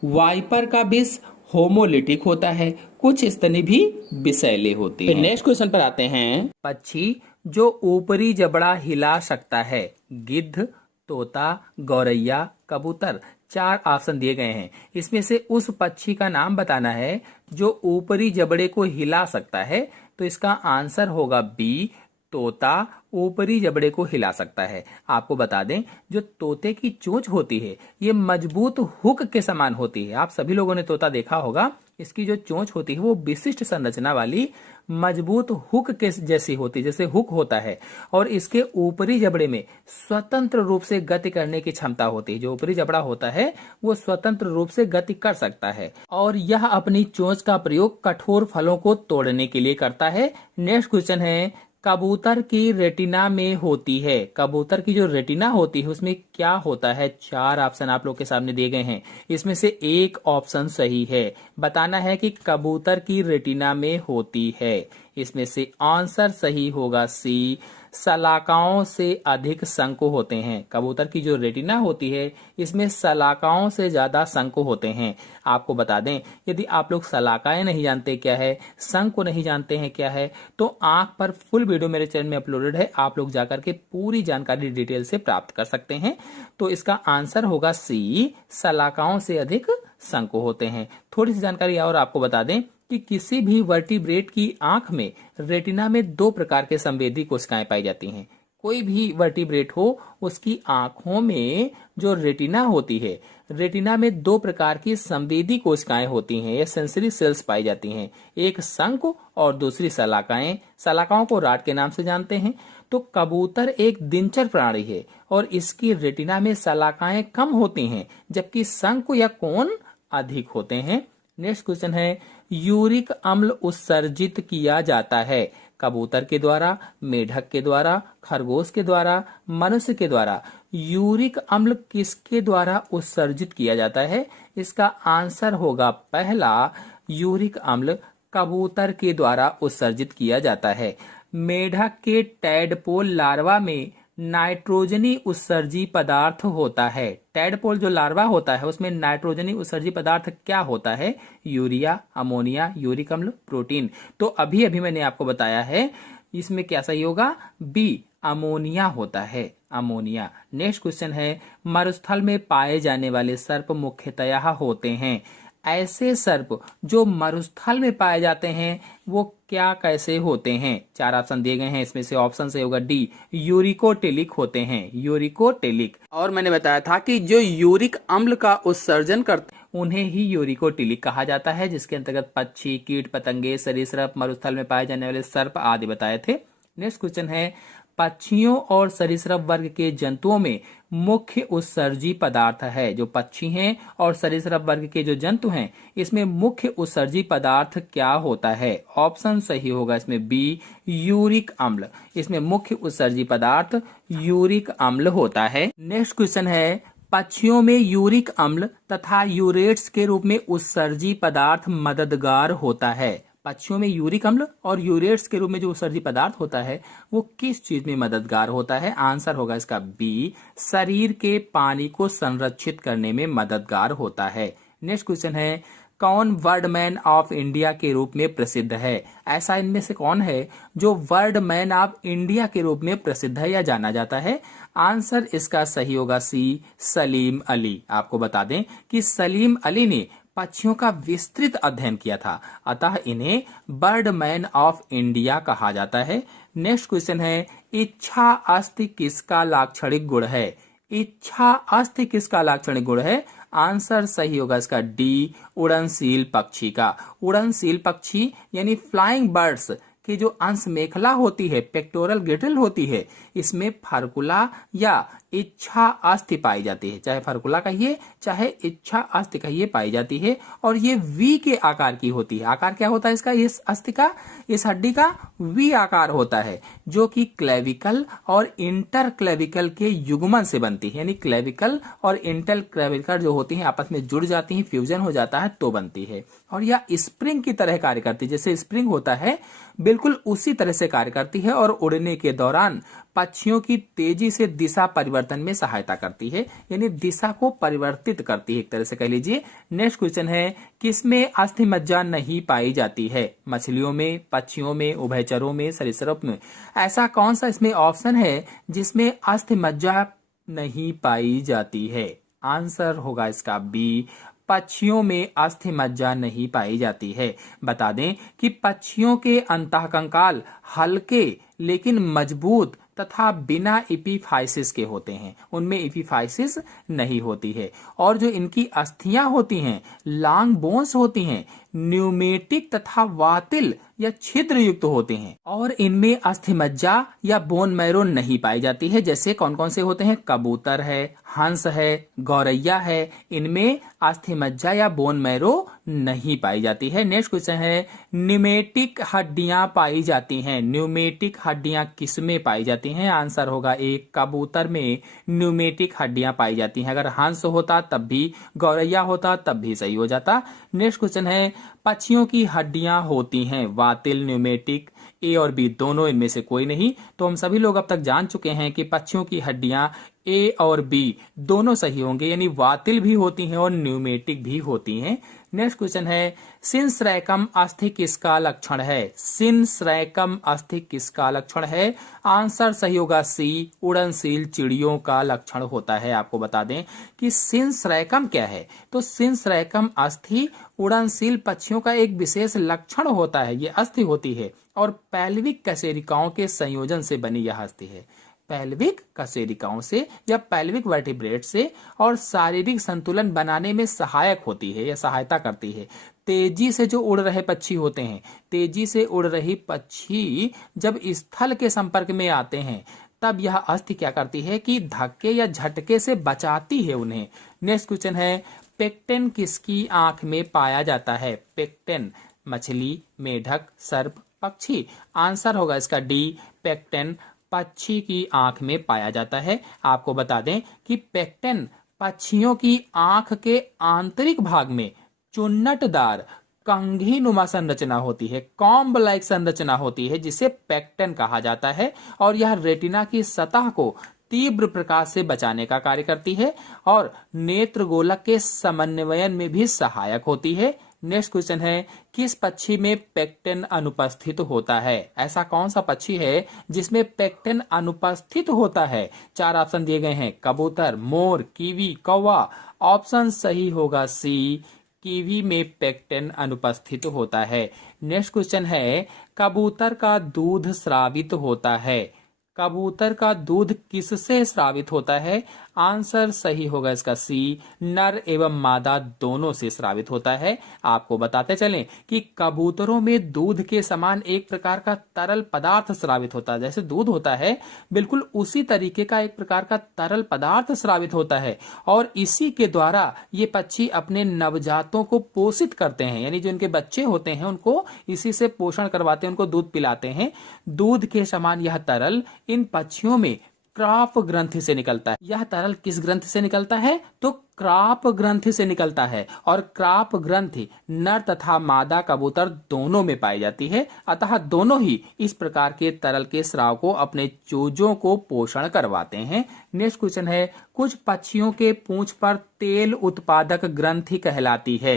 वाइपर का विष होमोलिटिक होता है, कुछ स्तनी भी विषैले होते हैं। नेक्स्ट क्वेश्चन पर आते हैं। पक्षी जो ऊपरी जबड़ा हिला सकता है, गिद्ध, तोता, गौरैया, कबूतर। 4 ऑप्शन दिए गए हैं, इसमें से उस पक्षी का नाम बताना है जो ऊपरी जबड़े को हिला सकता है। तो इसका आंसर होगा बी, तोता ऊपरी जबड़े को हिला सकता है। आपको बता दें, जो तोते की चोंच होती है ये मजबूत हुक के समान होती है। आप सभी लोगों ने तोता देखा होगा, इसकी जो चोंच होती है वो विशिष्ट संरचना वाली मजबूत हुक के जैसी होती है, जैसे हुक होता है। और इसके ऊपरी जबड़े में स्वतंत्र रूप से गति करने की क्षमता होती है। जो ऊपरी जबड़ा होता है वो स्वतंत्र रूप से गति कर सकता है और यह अपनी चोंच का प्रयोग कठोर फलों को तोड़ने के लिए करता है। नेक्स्ट क्वेश्चन है, कबूतर की रेटिना में होती है। कबूतर की जो रेटिना होती है उसमें क्या होता है? 4 ऑप्शन आप लोग के सामने दिए गए हैं, इसमें से एक ऑप्शन सही है। बताना है कि कबूतर की रेटिना में होती है। इसमें से आंसर सही होगा सी, सलाकाओं से अधिक शंकु होते हैं। कबूतर की जो रेटिना होती है इसमें सलाकाओं से ज्यादा शंकु होते हैं। आपको बता दें, यदि आप लोग सलाकाएं नहीं जानते क्या है, शंकु नहीं जानते हैं क्या है, तो आंख पर फुल वीडियो मेरे चैनल में अपलोडेड है, आप लोग जाकर के पूरी जानकारी डिटेल से प्राप्त कर सकते हैं। तो इसका आंसर होगा सी, सलाकाओं से अधिक शंकु होते हैं। थोड़ी सी जानकारी और आपको बता दें कि किसी भी वर्टिब्रेट की आंख में रेटिना में 2 प्रकार के संवेदी कोशिकाएं पाई जाती हैं। कोई भी वर्टिब्रेट हो उसकी आंखों में जो रेटिना होती है, रेटिना में 2 प्रकार की संवेदी कोशिकाएं होती हैं, ये सेंसरी सेल्स पाई जाती हैं। एक शंकु और दूसरी सलाकाएं। सलाकाओं को राड के नाम से जानते हैं। तो कबूतर एक दिनचर प्राणी है और इसकी रेटिना में सलाकाएं कम होती हैं, जबकि शंकु या कोन अधिक होते हैं। नेक्स्ट क्वेश्चन है, यूरिक अम्ल उत्सर्जित किया जाता है कबूतर के द्वारा, मेढक के द्वारा, खरगोश के द्वारा, मनुष्य के द्वारा। यूरिक अम्ल किसके द्वारा उत्सर्जित किया जाता है? इसका आंसर होगा पहला, यूरिक अम्ल कबूतर के द्वारा उत्सर्जित किया जाता है। मेढक के टैडपोल लार्वा में नाइट्रोजनी उत्सर्जी पदार्थ होता है। टैडपोल जो लार्वा होता है उसमें नाइट्रोजनी उत्सर्जी पदार्थ क्या होता है? यूरिया, अमोनिया, यूरिक अम्ल, प्रोटीन। तो अभी अभी मैंने आपको बताया है, इसमें क्या सही होगा? बी, अमोनिया होता है, अमोनिया। नेक्स्ट क्वेश्चन है, मरुस्थल में पाए जाने वाले सर्प मुख्यतया होते हैं। ऐसे सर्प जो मरुस्थल में पाए जाते हैं वो क्या कैसे होते हैं? 4 ऑप्शन दिए गए हैं, इसमें से ऑप्शन से होगा डी, यूरिकोटेलिक होते हैं, यूरिकोटेलिक। और मैंने बताया था कि जो यूरिक अम्ल का उत्सर्जन करते हैं उन्हें ही यूरिकोटेलिक कहा जाता है, जिसके अंतर्गत पक्षी, कीट पतंगे, सरीसृप, मरुस्थल में पाए जाने वाले सर्प आदि बताए थे। नेक्स्ट क्वेश्चन है, पक्षियों और सरीसृप वर्ग के जंतुओं में मुख्य उत्सर्जी पदार्थ है। जो पक्षी हैं और सरीसृप वर्ग के जो जंतु हैं इसमें मुख्य उत्सर्जी पदार्थ क्या होता है? ऑप्शन सही होगा इसमें बी, यूरिक अम्ल। इसमें मुख्य उत्सर्जी पदार्थ यूरिक अम्ल होता है। नेक्स्ट क्वेश्चन है, पक्षियों में यूरिक अम्ल तथा यूरेट्स के रूप में उत्सर्जी पदार्थ मददगार होता है। पक्षियों में यूरिक अम्ल और यूरेट्स के रूप में जो उत्सर्जी पदार्थ होता है वो किस चीज में मददगार होता है? आंसर होगा इसका बी, शरीर के पानी को संरक्षित करने में मददगार होता है। नेक्स्ट क्वेश्चन है, कौन वर्डमैन ऑफ इंडिया के रूप में प्रसिद्ध है? ऐसा इनमें से कौन है जो वर्डमैन ऑफ इंडिया के रूप में प्रसिद्ध है या जाना जाता है? आंसर इसका सही होगा सी, सलीम अली। आपको बता दें कि सलीम अली ने पक्षियों का विस्तृत अध्ययन किया था, अतः इन्हें बर्डमैन ऑफ इंडिया कहा जाता है। नेक्स्ट क्वेश्चन है, इच्छा अस्थि किसका लाक्षणिक गुण है? इच्छा अस्थि किसका लाक्षणिक गुण है? आंसर सही होगा इसका डी, उड़नशील पक्षी का। उड़नशील पक्षी यानी फ्लाइंग बर्ड्स की जो अंश मेखला होती है, पेक्टोरल गिटिल होती है, इसमें फर्कुला या इच्छा अस्थि पाई जाती है। चाहे फर्कुला कहिए चाहे इच्छा अस्थि कहिए, पाई जाती है और ये वी के आकार की होती है। आकार क्या होता है इसका? इस अस्थि का, इस हड्डी का वी आकार होता है, जो कि क्लेविकल और इंटर क्लेविकल के युग्मन से बनती है। यानी क्लेविकल और इंटर क्लेविकल जो होती हैं आपस में जुड़ जाती हैं, फ्यूजन हो जाता है तो बनती है। और यह स्प्रिंग की तरह कार्य करती है, जैसे स्प्रिंग होता है बिल्कुल उसी तरह से कार्य करती है और उड़ने के दौरान पक्षियों की तेजी से दिशा परिवर्तन में सहायता करती है, यानी दिशा को परिवर्तित करती है एक तरह से कह लीजिए। नेक्स्ट क्वेश्चन है, किसमें अस्थिमज्जा नहीं पाई जाती है? मछलियों में, पक्षियों में, उभयचरों में, सरीसृप में। ऐसा कौन सा इसमें ऑप्शन है जिसमें अस्थिमज्जा नहीं पाई जाती है? आंसर होगा इसका बी, पक्षियों में अस्थिमज्जा नहीं पाई जाती है। बता दें कि पक्षियों के अंतःकंकाल हल्के लेकिन मजबूत तथा बिना इपीफाइसिस के होते हैं, उनमें इपीफाइसिस नहीं होती है। और जो इनकी अस्थियां होती हैं, लॉन्ग बोन्स होती हैं, न्यूमेटिक तथा वातिल या छिद्र युक्त होते हैं। और इनमें अस्थिमज्जा या बोन मैरो नहीं पाई जाती है। जैसे कौन कौन से होते हैं? कबूतर है, हंस है, गौरैया है, इनमें अस्थिमज्जा या बोन मैरो नहीं पाई जाती है। नेक्स्ट क्वेश्चन है, न्यूमेटिक हड्डियां पाई जाती हैं। न्यूमेटिक हड्डियां किसमें पाई जाती हैं? आंसर होगा एक, कबूतर में न्यूमेटिक हड्डियां पाई जाती हैं। अगर हंस होता तब भी, गौरैया होता तब भी सही हो जाता। नेक्स्ट क्वेश्चन है, पक्षियों की हड्डियां होती हैं वातिल, न्यूमेटिक, ए और बी दोनों, इनमें से कोई नहीं। तो हम सभी लोग अब तक जान चुके हैं कि पक्षियों की हड्डियां ए और बी दोनों सही होंगे, यानी वातिल भी होती हैं और न्यूमेटिक भी होती हैं। नेक्स्ट क्वेश्चन है, सिंसरैकम अस्थि किसका लक्षण है? सिंसरैकम अस्थि किसका लक्षण है? आंसर सही होगा सी, उड़नशील चिड़ियों का लक्षण होता है। आपको बता दें कि सिंसरैकम क्या है, तो सिंसरैकम अस्थि उड़नशील पक्षियों का एक विशेष लक्षण होता है। ये अस्थि होती है और पैल्विक कशेरुकियों के संयोजन से बनी यह अस्थि है। पैल्विक कशेरुकियों से या पैल्विक वर्टिब्रेट से, और शारीरिक संतुलन बनाने में सहायक होती है या सहायता करती है। तेजी से जो उड़ रहे पक्षी होते हैं, तेजी से उड़ रही पक्षी जब स्थल के संपर्क में आते हैं तब यह अस्थि क्या करती है कि धक्के या झटके से बचाती है उन्हें। नेक्स्ट क्वेश्चन है, पेक्टेन किसकी आंख में पाया जाता है? पेक्टेन मछली, मेढक, सर्प, पक्षी। आंसर होगा इसका डी, पेक्टेन पक्षी की आंख में पाया जाता है। आपको बता दें कि पेक्टेन पक्षियों की आंख के आंतरिक भाग में चुन्नटदार कंघी नुमा संरचना होती है, कॉम्ब लाइक संरचना होती है, जिसे पेक्टेन कहा जाता है। और यह रेटिना की सतह को तीव्र प्रकाश से बचाने का कार्य करती है और नेत्र गोलक के समन्वयन में भी सहायक होती है। नेक्स्ट क्वेश्चन है, किस पक्षी में पेक्टेन अनुपस्थित होता है? ऐसा कौन सा पक्षी है जिसमें पेक्टेन अनुपस्थित होता है? 4 ऑप्शन दिए गए हैं, कबूतर, मोर, कीवी, कौवा। ऑप्शन सही होगा सी, कीवी में पेक्टेन अनुपस्थित होता है। नेक्स्ट क्वेश्चन है, कबूतर का दूध स्रावित होता है। कबूतर का दूध किससे स्रावित होता है? आंसर सही होगा इसका सी, नर एवं मादा दोनों से स्रावित होता है। आपको बताते चलें कि कबूतरों में दूध के समान एक प्रकार का तरल पदार्थ स्रावित होता है। जैसे दूध होता है, बिल्कुल उसी तरीके का एक प्रकार का तरल पदार्थ स्रावित होता है और इसी के द्वारा ये पक्षी अपने नवजातों को पोषित करते हैं, यानी जो इनके बच्चे होते हैं उनको इसी से पोषण करवाते हैं, उनको दूध पिलाते हैं। दूध के समान यह तरल इन पक्षियों में क्राफ ग्रंथि से निकलता है। यह तरल किस ग्रंथि से निकलता है? तो क्राप ग्रंथि से निकलता है और क्राप ग्रंथि नर तथा मादा कबूतर दोनों में पाई जाती है। अतः दोनों ही इस प्रकार के तरल के स्राव को अपने चूजों को पोषण करवाते हैं। नेक्स्ट क्वेश्चन है, कुछ पक्षियों के पूंछ पर तेल उत्पादक ग्रंथि कहलाती है।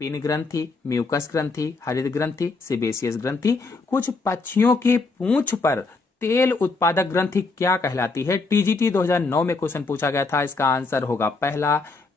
पिन ग्रंथि, म्यूकस ग्रंथि, हरित ग्रंथि, सेबेसियस ग्रंथि। कुछ पक्षियों के पूंछ पर तेल उत्पादक ग्रंथि क्या कहलाती है? टीजीटी 2009 में क्वेश्चन पूछा गया था। इसका आंसर होगा पहला,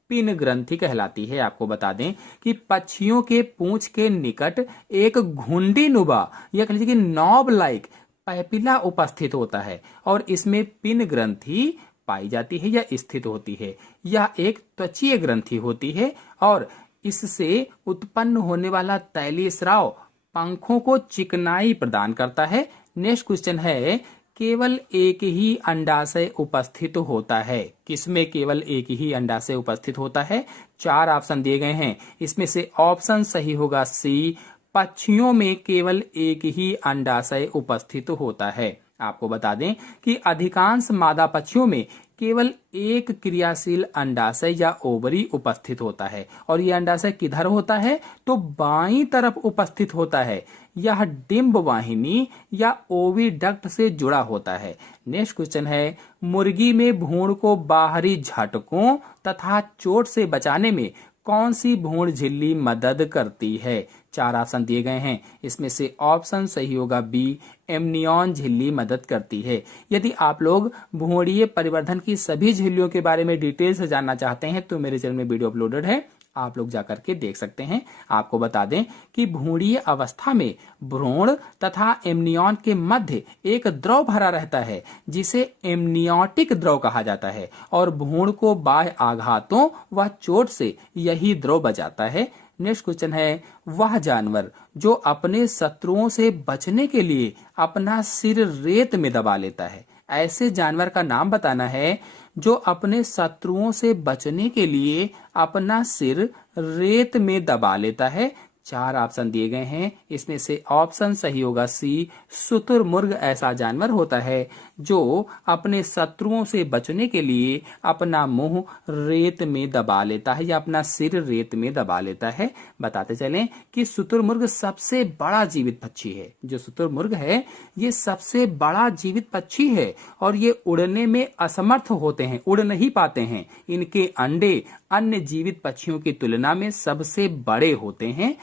पिन ग्रंथि कहलाती है। आपको बता दें कि पक्षियों के पूंछ के निकट एक घुंडी नुबा या कह लीजिए कि नॉब लाइक पैपिला उपस्थित होता है और इसमें पिन ग्रंथि पाई जाती है या स्थित होती है। यह एक त्वचीय ग्रंथि होती है और इससे उत्पन्न होने वाला तैलीय स्राव पंखों को चिकनाई प्रदान करता है। नेक्स्ट क्वेश्चन है, केवल एक ही अंडाशय उपस्थित होता है। किसमें केवल एक ही अंडाशय उपस्थित होता है? 4 ऑप्शन दिए गए हैं, इसमें से ऑप्शन सही होगा सी, पक्षियों में केवल एक ही अंडाशय उपस्थित होता है। आपको बता दें कि अधिकांश मादा पक्षियों में केवल एक क्रियाशील अंडाशय या ओवरी उपस्थित होता है और यह अंडाशय किधर होता है तो बाईं तरफ उपस्थित होता है। यह डिंब वाहिनी या ओविडक्ट से जुड़ा होता है। नेक्स्ट क्वेश्चन है, मुर्गी में भ्रूण को बाहरी झटकों तथा चोट से बचाने में कौन सी भ्रूण झिल्ली मदद करती है? 4 ऑप्शन दिए गए हैं, इसमें से ऑप्शन सही होगा बी, एमनियन झिल्ली मदद करती है। यदि आप लोग भ्रूणीय परिवर्धन की सभी झिल्लियों के बारे में डिटेल से जानना चाहते हैं तो मेरे चैनल में वीडियो अपलोडेड है, आप लोग जाकर के देख सकते हैं। आपको बता दें कि भ्रूणीय अवस्था में भ्रूण तथा एमनियन के मध्य एक द्रव भरा रहता है जिसे एमनियोटिक द्रव कहा जाता है और भ्रूण को बाह्य आघातों व चोट से यही द्रव बचाता है। नेक्स्ट क्वेश्चन है, वह जानवर जो अपने शत्रुओं से बचने के लिए अपना सिर रेत में दबा लेता है, ऐसे जानवर का नाम बताना है जो अपने शत्रुओं से बचने के लिए अपना सिर रेत में दबा लेता है। 4 ऑप्शन दिए गए हैं, इसमें से ऑप्शन सही होगा सी, शुतुरमुर्ग ऐसा जानवर होता है जो अपने शत्रुओं से बचने के लिए अपना मुंह रेत में दबा लेता है या अपना सिर रेत में दबा लेता है। बताते चलें कि शुतुरमुर्ग सबसे बड़ा जीवित पक्षी है। जो शुतुरमुर्ग है ये सबसे बड़ा जीवित पक्षी है और ये उड़ने में असमर्थ होते हैं, उड़ नहीं पाते हैं। इनके अंडे अन्य जीवित पक्षियों की तुलना में सबसे बड़े होते हैं।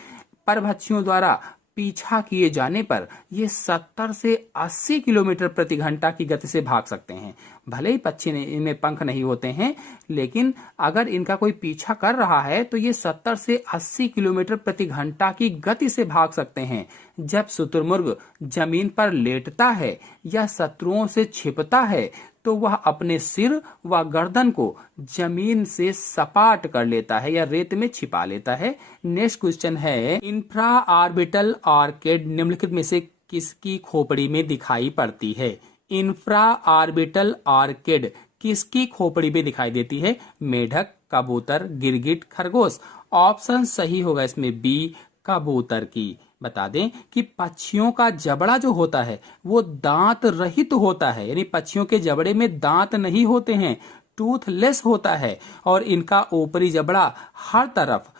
परभक्षियों द्वारा पीछा किए जाने पर ये 70 से 80 किलोमीटर प्रति घंटा की गति से भाग सकते हैं। भले ही पक्षी इनमें पंख नहीं होते हैं, लेकिन अगर इनका कोई पीछा कर रहा है तो ये 70 से 80 किलोमीटर प्रति घंटा की गति से भाग सकते हैं। जब शुतुरमुर्ग जमीन पर लेटता है या शत्रुओं से छिपता है तो वह अपने सिर व गर्दन को जमीन से सपाट कर लेता है या रेत में छिपा लेता है। नेक्स्ट क्वेश्चन है, इंफ्रा ऑर्बिटल ऑर्किड निम्नलिखित में से किसकी खोपड़ी में दिखाई पड़ती है? इंफ्रा ऑर्बिटल ऑर्किड किसकी खोपड़ी में दिखाई देती है? मेढक, कबूतर, गिरगिट, खरगोश। ऑप्शन सही होगा इसमें बी, कबूतर की। बता दें कि पक्षियों का जबड़ा जो होता है वो दांत रहित होता है, यानी पक्षियों के जबड़े में दांत नहीं होते हैं, टूथलेस होता है और इनका ऊपरी जबड़ा हर तरफ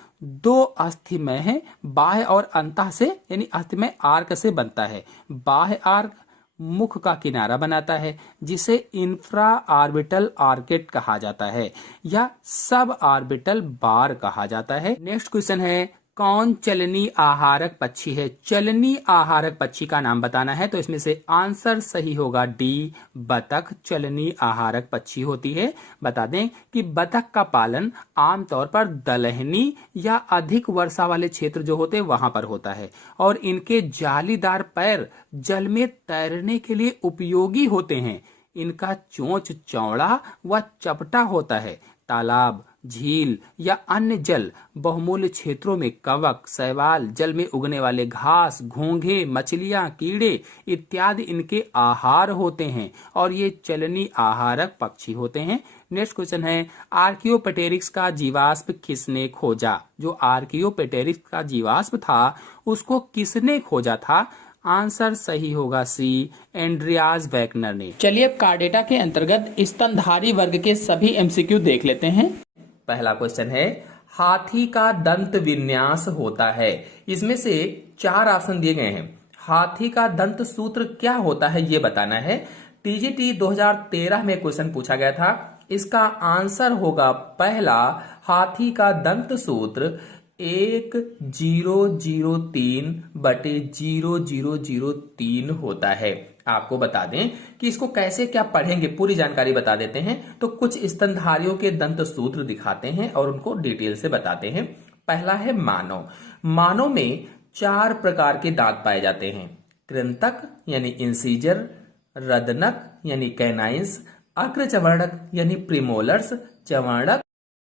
2 अस्थिमय है, बाह्य और अंतः से यानी अस्थिमय आर्क से बनता है। बाह्य आर्क मुख का किनारा बनाता है जिसे इंफ्रा ऑर्बिटल ऑर्किड कहा जाता है या सब ऑर्बिटल बार कहा जाता है। नेक्स्ट क्वेश्चन है, कौन चलनी आहारक पक्षी है? चलनी आहारक पक्षी का नाम बताना है तो इसमें से आंसर सही होगा डी, बतख चलनी आहारक पक्षी होती है। बता दें कि बतख का पालन आमतौर पर दलहनी या अधिक वर्षा वाले क्षेत्र जो होते हैं वहां पर होता है और इनके जालीदार पैर जल में तैरने के लिए उपयोगी होते हैं। इनका चोंच चौड़ा व चपटा होता है। तालाब, झील या अन्य जल बहुमूल्य क्षेत्रों में कवक, शैवाल, जल में उगने वाले घास, घोंघे, मछलियां, कीड़े इत्यादि इनके आहार होते हैं और ये चलनी आहारक पक्षी होते हैं। नेक्स्ट क्वेश्चन है, आर्कियोपेटेरिक्स का जीवाश्म किसने खोजा? जो आर्कियोपेटेरिक्स का जीवाश्म था उसको किसने खोजा था? आंसर सही होगा सी, एंड्रियास वैगनर ने। चलिए अब कार्डेटा के अंतर्गत स्तनधारी वर्ग के सभी एमसीक्यू देख लेते हैं। पहला क्वेश्चन है, हाथी का दंत विन्यास होता है। इसमें से 4 ऑप्शन दिए गए हैं। हाथी का दंत सूत्र क्या होता है ये बताना है। टीजीटी 2013 में क्वेश्चन पूछा गया था। इसका आंसर होगा पहला, हाथी का दंत सूत्र 1003/0003 होता है। आपको बता दें कि इसको कैसे क्या पढ़ेंगे, पूरी जानकारी बता देते हैं। तो कुछ स्तनधारियों के दंत सूत्र दिखाते हैं और उनको डिटेल से बताते हैं। पहला है मानव। मानव में 4 प्रकार के दांत पाए जाते हैं। कृंतक यानी इंसीजर, रदनक यानी कैनाइंस, अग्रचवर्णक यानी प्रीमोलर्स, चवर्णक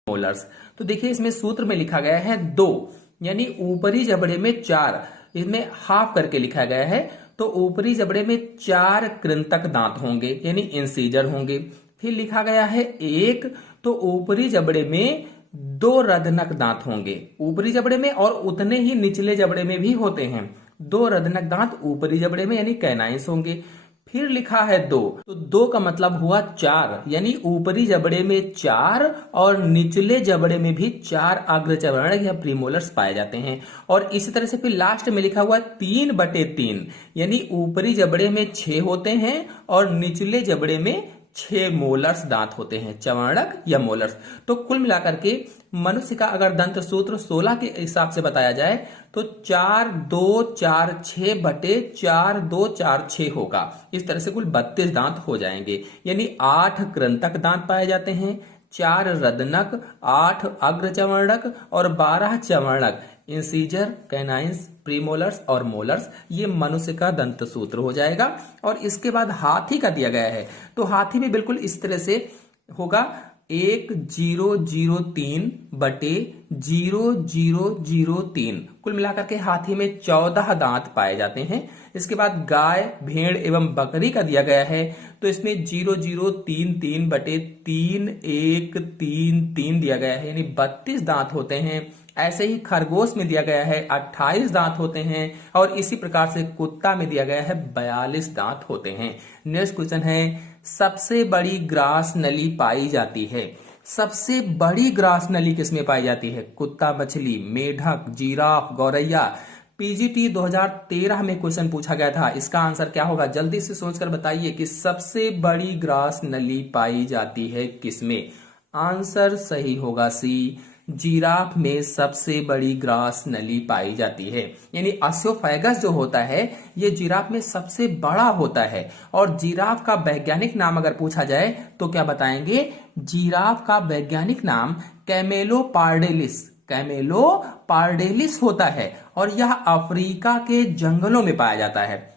मोलर्स। तो देखिए इसमें सूत्र में लिखा गया है 2 यानी ऊपरी जबड़े में 4, इसमें हाफ करके लिखा गया है। तो ऊपरी जबड़े में 4 कृंतक दांत होंगे यानी इंसीजर होंगे। फिर लिखा गया है 1, तो ऊपरी जबड़े में 2 रदनक दांत होंगे ऊपरी जबड़े में और उतने ही निचले जबड़े में भी होते हैं। 2 रदनक दांत ऊपरी जबड़े में यानी कैनाइंस होंगे। फिर लिखा है 2, तो 2 का मतलब हुआ 4, यानी ऊपरी जबड़े में 4 और निचले जबड़े में भी 4 अग्रचर्वणक या प्रीमोलर्स पाए जाते हैं। और इसी तरह से फिर लास्ट में लिखा हुआ 3/3, यानी ऊपरी जबड़े में 6 होते हैं और निचले जबड़े में 6 मोलर्स दांत होते हैं, चर्वणक या मोलर्स। तो कुल मिलाकर के मनुष्य का अगर दंत सूत्र 16 के हिसाब से बताया जाए तो 4-2-4-6/4-2-4-6 होगा। इस तरह से कुल 32 दांत हो जाएंगे, यानी 8 कृंतक दांत पाए जाते हैं, 4 रदनक, 8 अग्रचर्वणक और 12 चर्वणक, इंसीजर, कैनाइंस, प्रीमोलर्स और मोलर्स। ये मनुष्य का दंत सूत्र हो जाएगा। और इसके बाद हाथी का दिया गया है, तो हाथी में बिल्कुल इस तरह से होगा 1003/0003। कुल मिलाकर के हाथी में 14 दांत पाए जाते हैं। इसके बाद गाय, भेड़ एवं बकरी का दिया गया है, तो इसमें 0033/3133 दिया गया है, यानी 32 दांत होते हैं। ऐसे ही खरगोश में दिया गया है 28 दांत होते हैं। और इसी प्रकार से कुत्ता में दिया गया है 42 दांत होते हैं। नेक्स्ट क्वेश्चन है, सबसे बड़ी ग्रास नली पाई जाती है। सबसे बड़ी ग्रास नली किसमें पाई जाती है? कुत्ता, मछली, मेढक, जिराफ, गौरैया। पीजीटी 2013 में क्वेश्चन पूछा गया था, इसका आंसर क्या होगा? जल्दी से सोचकर बताइए कि सबसे बड़ी ग्रास नली पाई जाती है किसमें? आंसर सही होगा सी, जिराफ में सबसे बड़ी ग्रास नली पाई जाती है। यानी ऑस्योफेगस जो होता है ये जिराफ में सबसे बड़ा होता है। और जिराफ का वैज्ञानिक नाम अगर पूछा जाए तो क्या बताएंगे? जिराफ का वैज्ञानिक नाम कैमेलोपार्डेलिस होता है और यह अफ्रीका के जंगलों में पाया जाता है।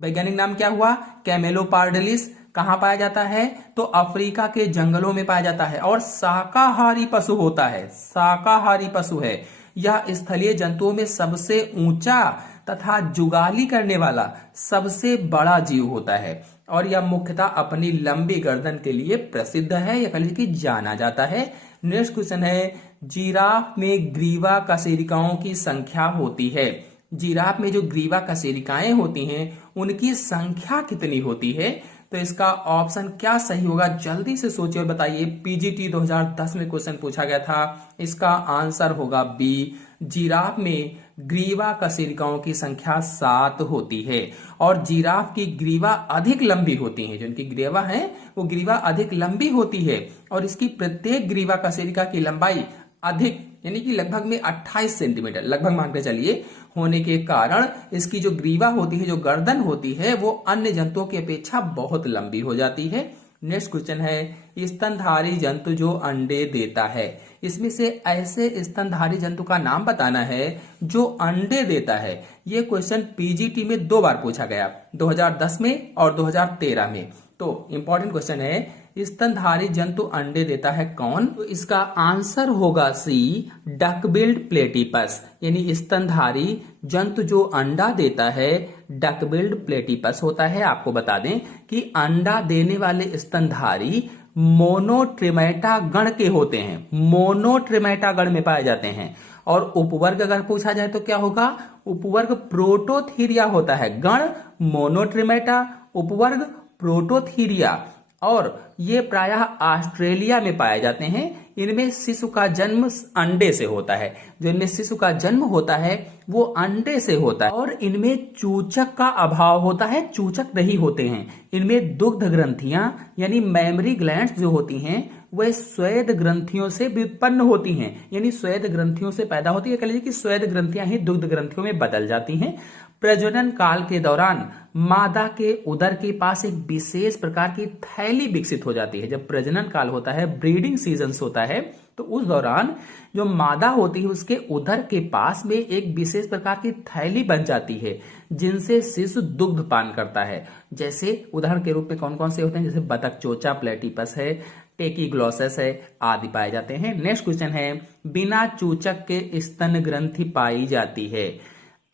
वैज्ञानिक नाम क्या हुआ? कैमेलोपार्डेलिस। कहां पाया जाता है? तो अफ्रीका के जंगलों में पाया जाता है और शाकाहारी पशु होता है, शाकाहारी पशु है। यह स्थलीय जंतुओं में सबसे ऊंचा तथा जुगाली करने वाला सबसे बड़ा जीव होता है और यह मुख्यतः अपनी लंबी गर्दन के लिए प्रसिद्ध है या कह लीजिए कि जाना जाता है। नेक्स्ट क्वेश्चन है, जिराफ में ग्रीवा कशेरुकियों की संख्या होती है। जिराफ में जो ग्रीवा कशेरुकियां होती हैं उनकी संख्या कितनी होती है? तो इसका ऑप्शन क्या सही होगा? जल्दी से सोचिए और बताइए। पीजीटी 2010 में क्वेश्चन पूछा गया था, इसका आंसर होगा बी, जिराफ में ग्रीवा कशेरुकियों की संख्या 7 होती है। और जिराफ की ग्रीवा अधिक लंबी होती है, जो इनकी ग्रीवा है वो ग्रीवा अधिक लंबी होती है और इसकी प्रत्येक ग्रीवा कशेरुकी की लंबाई अधिक यानी कि लगभग में 28 सेंटीमीटर लगभग मान के चलिए होने के कारण इसकी जो ग्रीवा होती है, जो गर्दन होती है, वो अन्य जंतुओं की अपेक्षा बहुत लंबी हो जाती है। नेक्स्ट क्वेश्चन है, स्तनधारी जंतु जो अंडे देता है। इसमें से ऐसे स्तनधारी जंतु का नाम बताना है जो अंडे देता है। ये क्वेश्चन पीजीटी में 2 बार पूछा गया, 2010 में और 2013 में। तो इंपॉर्टेंट क्वेश्चन है, स्तनधारी जंतु अंडे देता है कौन? तो इसका आंसर होगा सी, डकबिल्ड प्लेटिपस। यानी स्तनधारी जंतु जो अंडा देता है डकबिल्ड प्लेटिपस होता है। आपको बता दें कि अंडा देने वाले स्तनधारी मोनोट्रिमेटा गण के होते हैं, मोनोट्रिमेटा गण में पाए जाते हैं। और उपवर्ग अगर पूछा जाए तो क्या होगा? उपवर्ग प्रोटोथीरिया होता है। गण मोनोट्रिमेटा, उपवर्ग प्रोटोथीरिया। और ये प्रायः ऑस्ट्रेलिया में पाए जाते हैं। इनमें शिशु का जन्म अंडे से होता है, जो इनमें शिशु का जन्म होता है वो अंडे से होता है। और इनमें चूचक का अभाव होता है, चूचक नहीं होते हैं। इनमें दुग्ध ग्रंथियां यानी मैमरी ग्लैंड्स जो होती हैं वह स्वेद ग्रंथियों से व्युत्पन्न होती हैं, यानी स्वेद ग्रंथियों से पैदा होती है। कह लीजिए कि स्वेद ग्रंथियां ही दुग्ध ग्रंथियों में बदल जाती हैं। प्रजनन काल के दौरान मादा के उदर के पास एक विशेष प्रकार की थैली विकसित हो जाती है। जब प्रजनन काल होता है, ब्रीडिंग सीजन्स होता है, तो उस दौरान जो मादा होती है उसके उदर के पास में एक विशेष प्रकार की थैली बन जाती है जिनसे शिशु दुग्ध पान करता है। जैसे उदाहरण के रूप में कौन कौन से होते हैं? जैसे बतख चोचा प्लेटिपस है, टेकीग्लोसस है, आदि पाए जाते हैं। नेक्स्ट क्वेश्चन है, बिना चूचक के स्तन ग्रंथि पाई जाती है।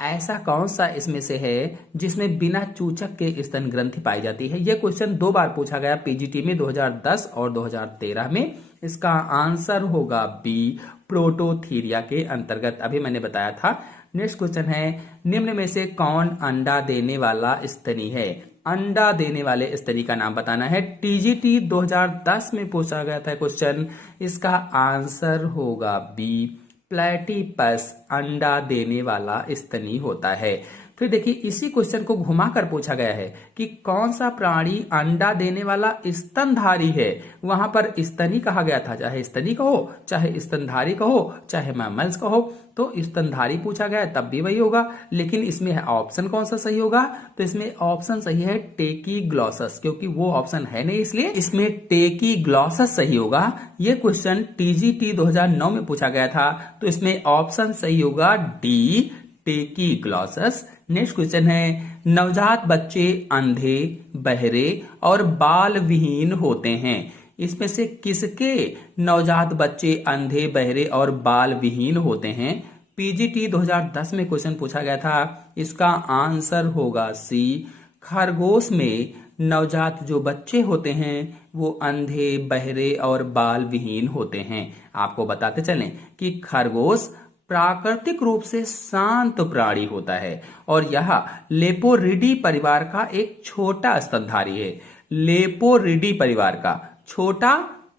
ऐसा कौन सा इसमें से है जिसमें बिना चूचक के स्तन ग्रंथि पाई जाती है? यह क्वेश्चन 2 बार पूछा गया पीजीटी में, 2010 और 2013 में। इसका आंसर होगा बी, प्रोटोथीरिया के अंतर्गत, अभी मैंने बताया था। नेक्स्ट क्वेश्चन है, निम्न में से कौन अंडा देने वाला स्तनी है? अंडा देने वाले स्तनी का नाम बताना है। टीजीटी 2010 में पूछा गया था क्वेश्चन, इसका आंसर होगा बी, प्लेटिपस अंडा देने वाला स्तनी होता है। फिर देखिए इसी क्वेश्चन को घुमाकर पूछा गया है कि कौन सा प्राणी अंडा देने वाला स्तनधारी है। वहां पर स्तनी कहा गया था, चाहे स्तनी कहो, चाहे स्तनधारी कहो, चाहे मैमल्स कहो, तो स्तनधारी पूछा गया है तब भी वही होगा। लेकिन इसमें ऑप्शन कौन सा सही होगा, तो इसमें ऑप्शन सही है टेकीग्लॉसस, क्योंकि वो ऑप्शन है नहीं इसलिए इसमें टेकीग्लॉसस सही होगा। ये क्वेश्चन टीजीटी 2009 में पूछा गया था, तो इसमें ऑप्शन सही होगा डी, टेकीग्लॉसस। नेक्स्ट क्वेश्चन है, नवजात बच्चे अंधे, बहरे और बाल विहीन होते हैं। इसमें से किसके नवजात बच्चे अंधे, बहरे और बाल विहीन होते हैं। पीजीटी 2010 में क्वेश्चन पूछा गया था, इसका आंसर होगा सी, खरगोश में नवजात जो बच्चे होते हैं वो अंधे, बहरे और बाल विहीन होते हैं। आपको बताते चलें कि खरगोश प्राकृतिक रूप से शांत प्राणी होता है और यह लेपोरिडी परिवार का एक छोटा स्तनधारी है। लेपोरिडी परिवार का छोटा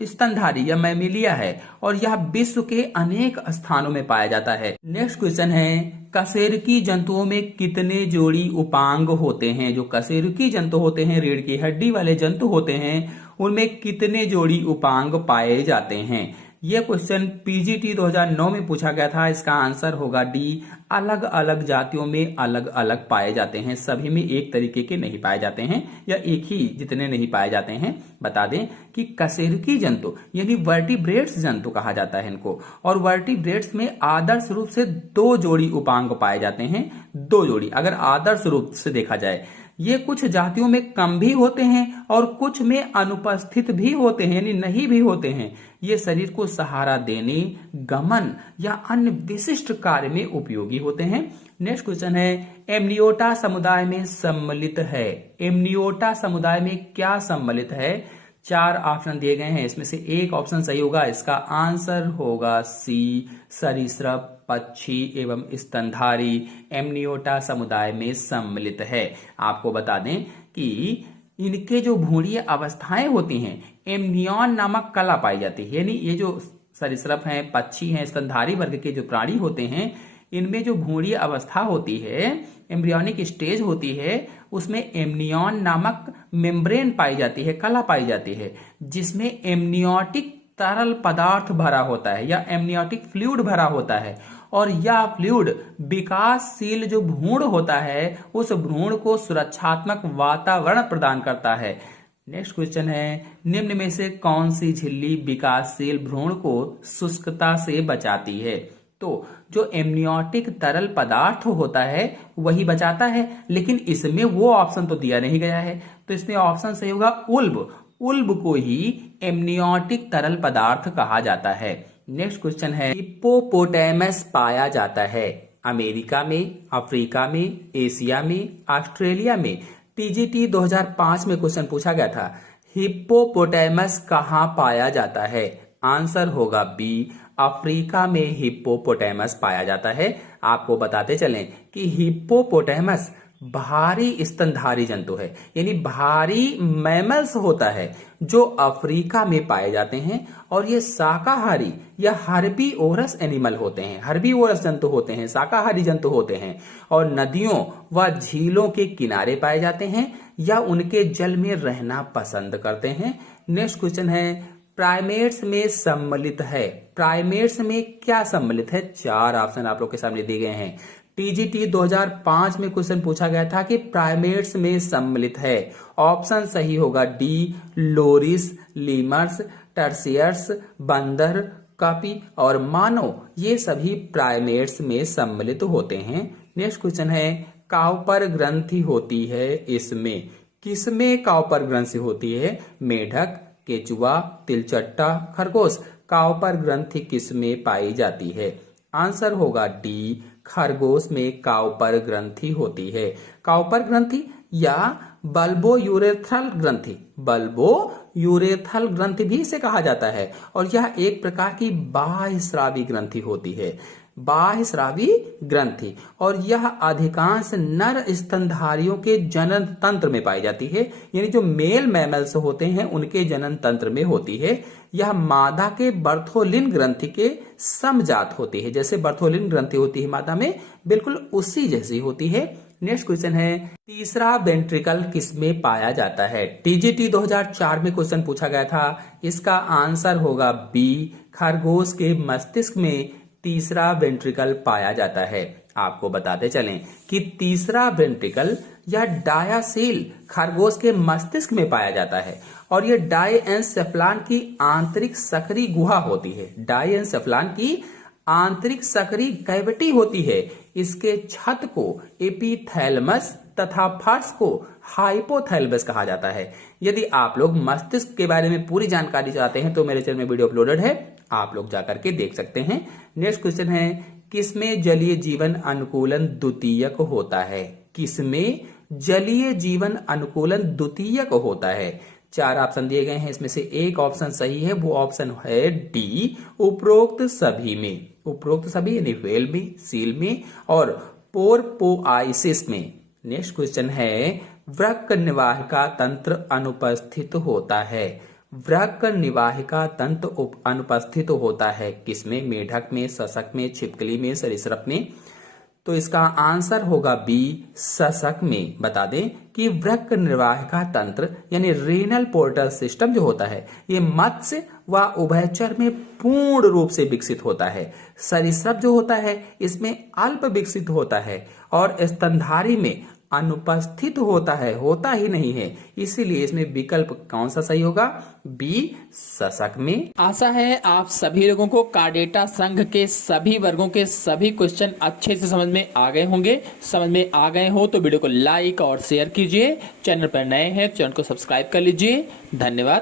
स्तनधारी या मैमिलिया है और यह विश्व के अनेक स्थानों में पाया जाता है। नेक्स्ट क्वेश्चन है, कशेरुकी जंतुओं में कितने जोड़ी उपांग होते हैं। जो कशेरुकी जंतु होते हैं, रीढ़ की हड्डी वाले जंतु होते हैं, उनमें कितने जोड़ी उपांग पाए जाते हैं। यह क्वेश्चन पीजीटी 2009 में पूछा गया था, इसका आंसर होगा डी, अलग अलग जातियों में अलग अलग पाए जाते हैं, सभी में एक तरीके के नहीं पाए जाते हैं या एक ही जितने नहीं पाए जाते हैं। बता दें कि कशेरुकी जंतु यानी वर्टिब्रेट्स जंतु कहा जाता है इनको, और वर्टिब्रेट्स में आदर्श रूप से 2 जोड़ी उपांग पाए जाते हैं, 2 जोड़ी अगर आदर्श रूप से देखा जाए। ये कुछ जातियों में कम भी होते हैं और कुछ में अनुपस्थित भी होते हैं यानी नहीं भी होते हैं। ये शरीर को सहारा देने, गमन या अन्य विशिष्ट कार्य में उपयोगी होते हैं। नेक्स्ट क्वेश्चन है, एमनियोटा समुदाय में सम्मिलित है। एमनियोटा समुदाय में क्या सम्मिलित है। 4 ऑप्शन दिए गए हैं, इसमें से एक ऑप्शन सही होगा, इसका आंसर होगा सी, सरीसृप, पक्षी एवं स्तनधारी एमनियोटा समुदाय में सम्मिलित है। आपको बता दें कि इनके जो भ्रूणीय अवस्थाएं होती हैं, एमनियन नामक कला पाई जाती है। यानी ये जो सरीसृप हैं, पक्षी हैं, स्तनधारी वर्ग के जो प्राणी होते हैं, इनमें जो भ्रूणीय अवस्था होती है, एम्ब्रियोनिक स्टेज होती है, उसमें एमनियन नामक मेम्ब्रेन पाई जाती है, कला पाई जाती है, जिसमें एमनियोटिक तरल पदार्थ भरा होता है या एमनियोटिक फ्लूइड भरा होता है, और यह फ्लूइड विकासशील जो भ्रूण होता है उस भ्रूण को सुरक्षात्मक वातावरण प्रदान करता है। नेक्स्ट क्वेश्चन है, निम्न में से कौन सी झिल्ली विकासशील भ्रूण को शुष्कता से बचाती है। तो जो एमनियोटिक तरल पदार्थ होता है वही बचाता है, लेकिन इसमें वो ऑप्शन तो दिया नहीं गया है, तो इसमें ऑप्शन सही होगा उल्ब। उल्ब को ही एमनियोटिक तरल पदार्थ कहा जाता है। नेक्स्ट क्वेश्चन है, हिप्पोपोटेमस पाया जाता है अमेरिका में, अफ्रीका में, एशिया में, ऑस्ट्रेलिया में। टीजीटी 2005 में क्वेश्चन पूछा गया था, हिप्पोपोटेमस कहाँ पाया जाता है। आंसर होगा बी, अफ्रीका में हिप्पोपोटेमस पाया जाता है। आपको बताते चलें कि हिप्पोपोटेमस भारी स्तनधारी जंतु है, यानी भारी मैमल्स होता है जो अफ्रीका में पाए जाते हैं, और ये शाकाहारी या हर्बीवोरस एनिमल होते हैं, हर्बीवोरस जंतु होते हैं, शाकाहारी जंतु होते हैं, और नदियों व झीलों के किनारे पाए जाते हैं या उनके जल में रहना पसंद करते हैं। नेक्स्ट क्वेश्चन है, प्राइमेट्स में सम्मिलित है। प्राइमेट्स में क्या सम्मिलित है। 4 ऑप्शन आप लोग के सामने दिए गए हैं। टीजीटी 2005 में क्वेश्चन पूछा गया था कि प्राइमेट्स में सम्मिलित है। ऑप्शन सही होगा डी, लोरिस, लीमर्स, टर्सियर्स, बंदर, कापी और मानव, ये सभी प्राइमेट्स में सम्मिलित होते हैं। नेक्स्ट क्वेश्चन है, काउपर ग्रंथि होती है इसमें। किसमें काउपर ग्रंथि होती है। मेढक, केचुआ, तिलचट्टा, खरगोश। काउपर ग्रंथि किसमें पाई जाती है। आंसर होगा डी, खरगोश में काउपर ग्रंथि होती है। काउपर ग्रंथि या बल्बो यूरेथ्रल ग्रंथि, बल्बो यूरेथ्रल ग्रंथि भी इसे कहा जाता है, और यह एक प्रकार की बाह्यस्रावी ग्रंथि होती है। बाह्य स्रावी ग्रंथि, और यह अधिकांश नर स्तनधारियों के जनन तंत्र में पाई जाती है, यानी जो मेल मैमल्स होते हैं उनके जनन तंत्र में होती है। यह मादा के बर्थोलिन ग्रंथि के समजात होती है, जैसे बर्थोलिन ग्रंथि होती है मादा में, बिल्कुल उसी जैसी होती है। नेक्स्ट क्वेश्चन है, तीसरा वेंट्रिकल किसमें पाया जाता है? टीजीटी 2004 में क्वेश्चन पूछा गया था। इसका आंसर होगा बी, खरगोश के मस्तिष्क में तीसरा वेंट्रिकल पाया जाता है। आपको बताते चलें कि तीसरा वेंट्रिकल या डायासील खरगोश के मस्तिष्क में पाया जाता है, और यह डायएन्सेफलान की आंतरिक सक्रिय गुहा होती है। डायएन्सेफलान की आंतरिक सक्रिय कैविटी होती है। इसके छत को एपिथैलेमस तथा फर्श को हाइपोथैलेमस कहा जाता है। यदि आप लोग मस्तिष्क के बारे में पूरी जानकारी चाहते हैं तो मेरे चैनल में वीडियो अपलोडेड है, आप लोग जाकर के देख सकते हैं। नेक्स्ट क्वेश्चन है, किसमें जलीय जीवन अनुकूलन द्वितीयक होता है? किसमें जलीय जीवन अनुकूलन द्वितीयक होता है? 4 ऑप्शन दिए गए हैं, इसमें से एक ऑप्शन सही है, वो ऑप्शन है डी, उपरोक्त सभी में। उपरोक्त सभी यानी व्हेल में, सील में और पोरपोआइसिस में। नेक्स्ट क्वेश्चन है, वृक्क निवाहिका तंत्र अनुपस्थित होता है? वृक्क निवाहिका तंत्र अनुपस्थित होता है किसमें? मेढक में, सशक में, छिपकली में, सरीसृप में। तो इसका आंसर होगा बी, सशक में। बता दें कि वृक्क निर्वाहिका तंत्र यानी रीनल पोर्टल सिस्टम जो होता है, ये मत्स्य व उभयचर में पूर्ण रूप से विकसित होता है। सरीसृप जो होता है इसमें अल्प विकसित होता है, और स्तनधारी में अनुपस्थित होता है, होता ही नहीं है। इसीलिए इसमें विकल्प कौन सा सही होगा? बी, सशक में। आशा है आप सभी लोगों को कार्डेटा संघ के सभी वर्गों के सभी क्वेश्चन अच्छे से समझ में आ गए होंगे। समझ में आ गए हो तो वीडियो को लाइक और शेयर कीजिए। चैनल पर नए हैं तो चैनल को सब्सक्राइब कर लीजिए। धन्यवाद।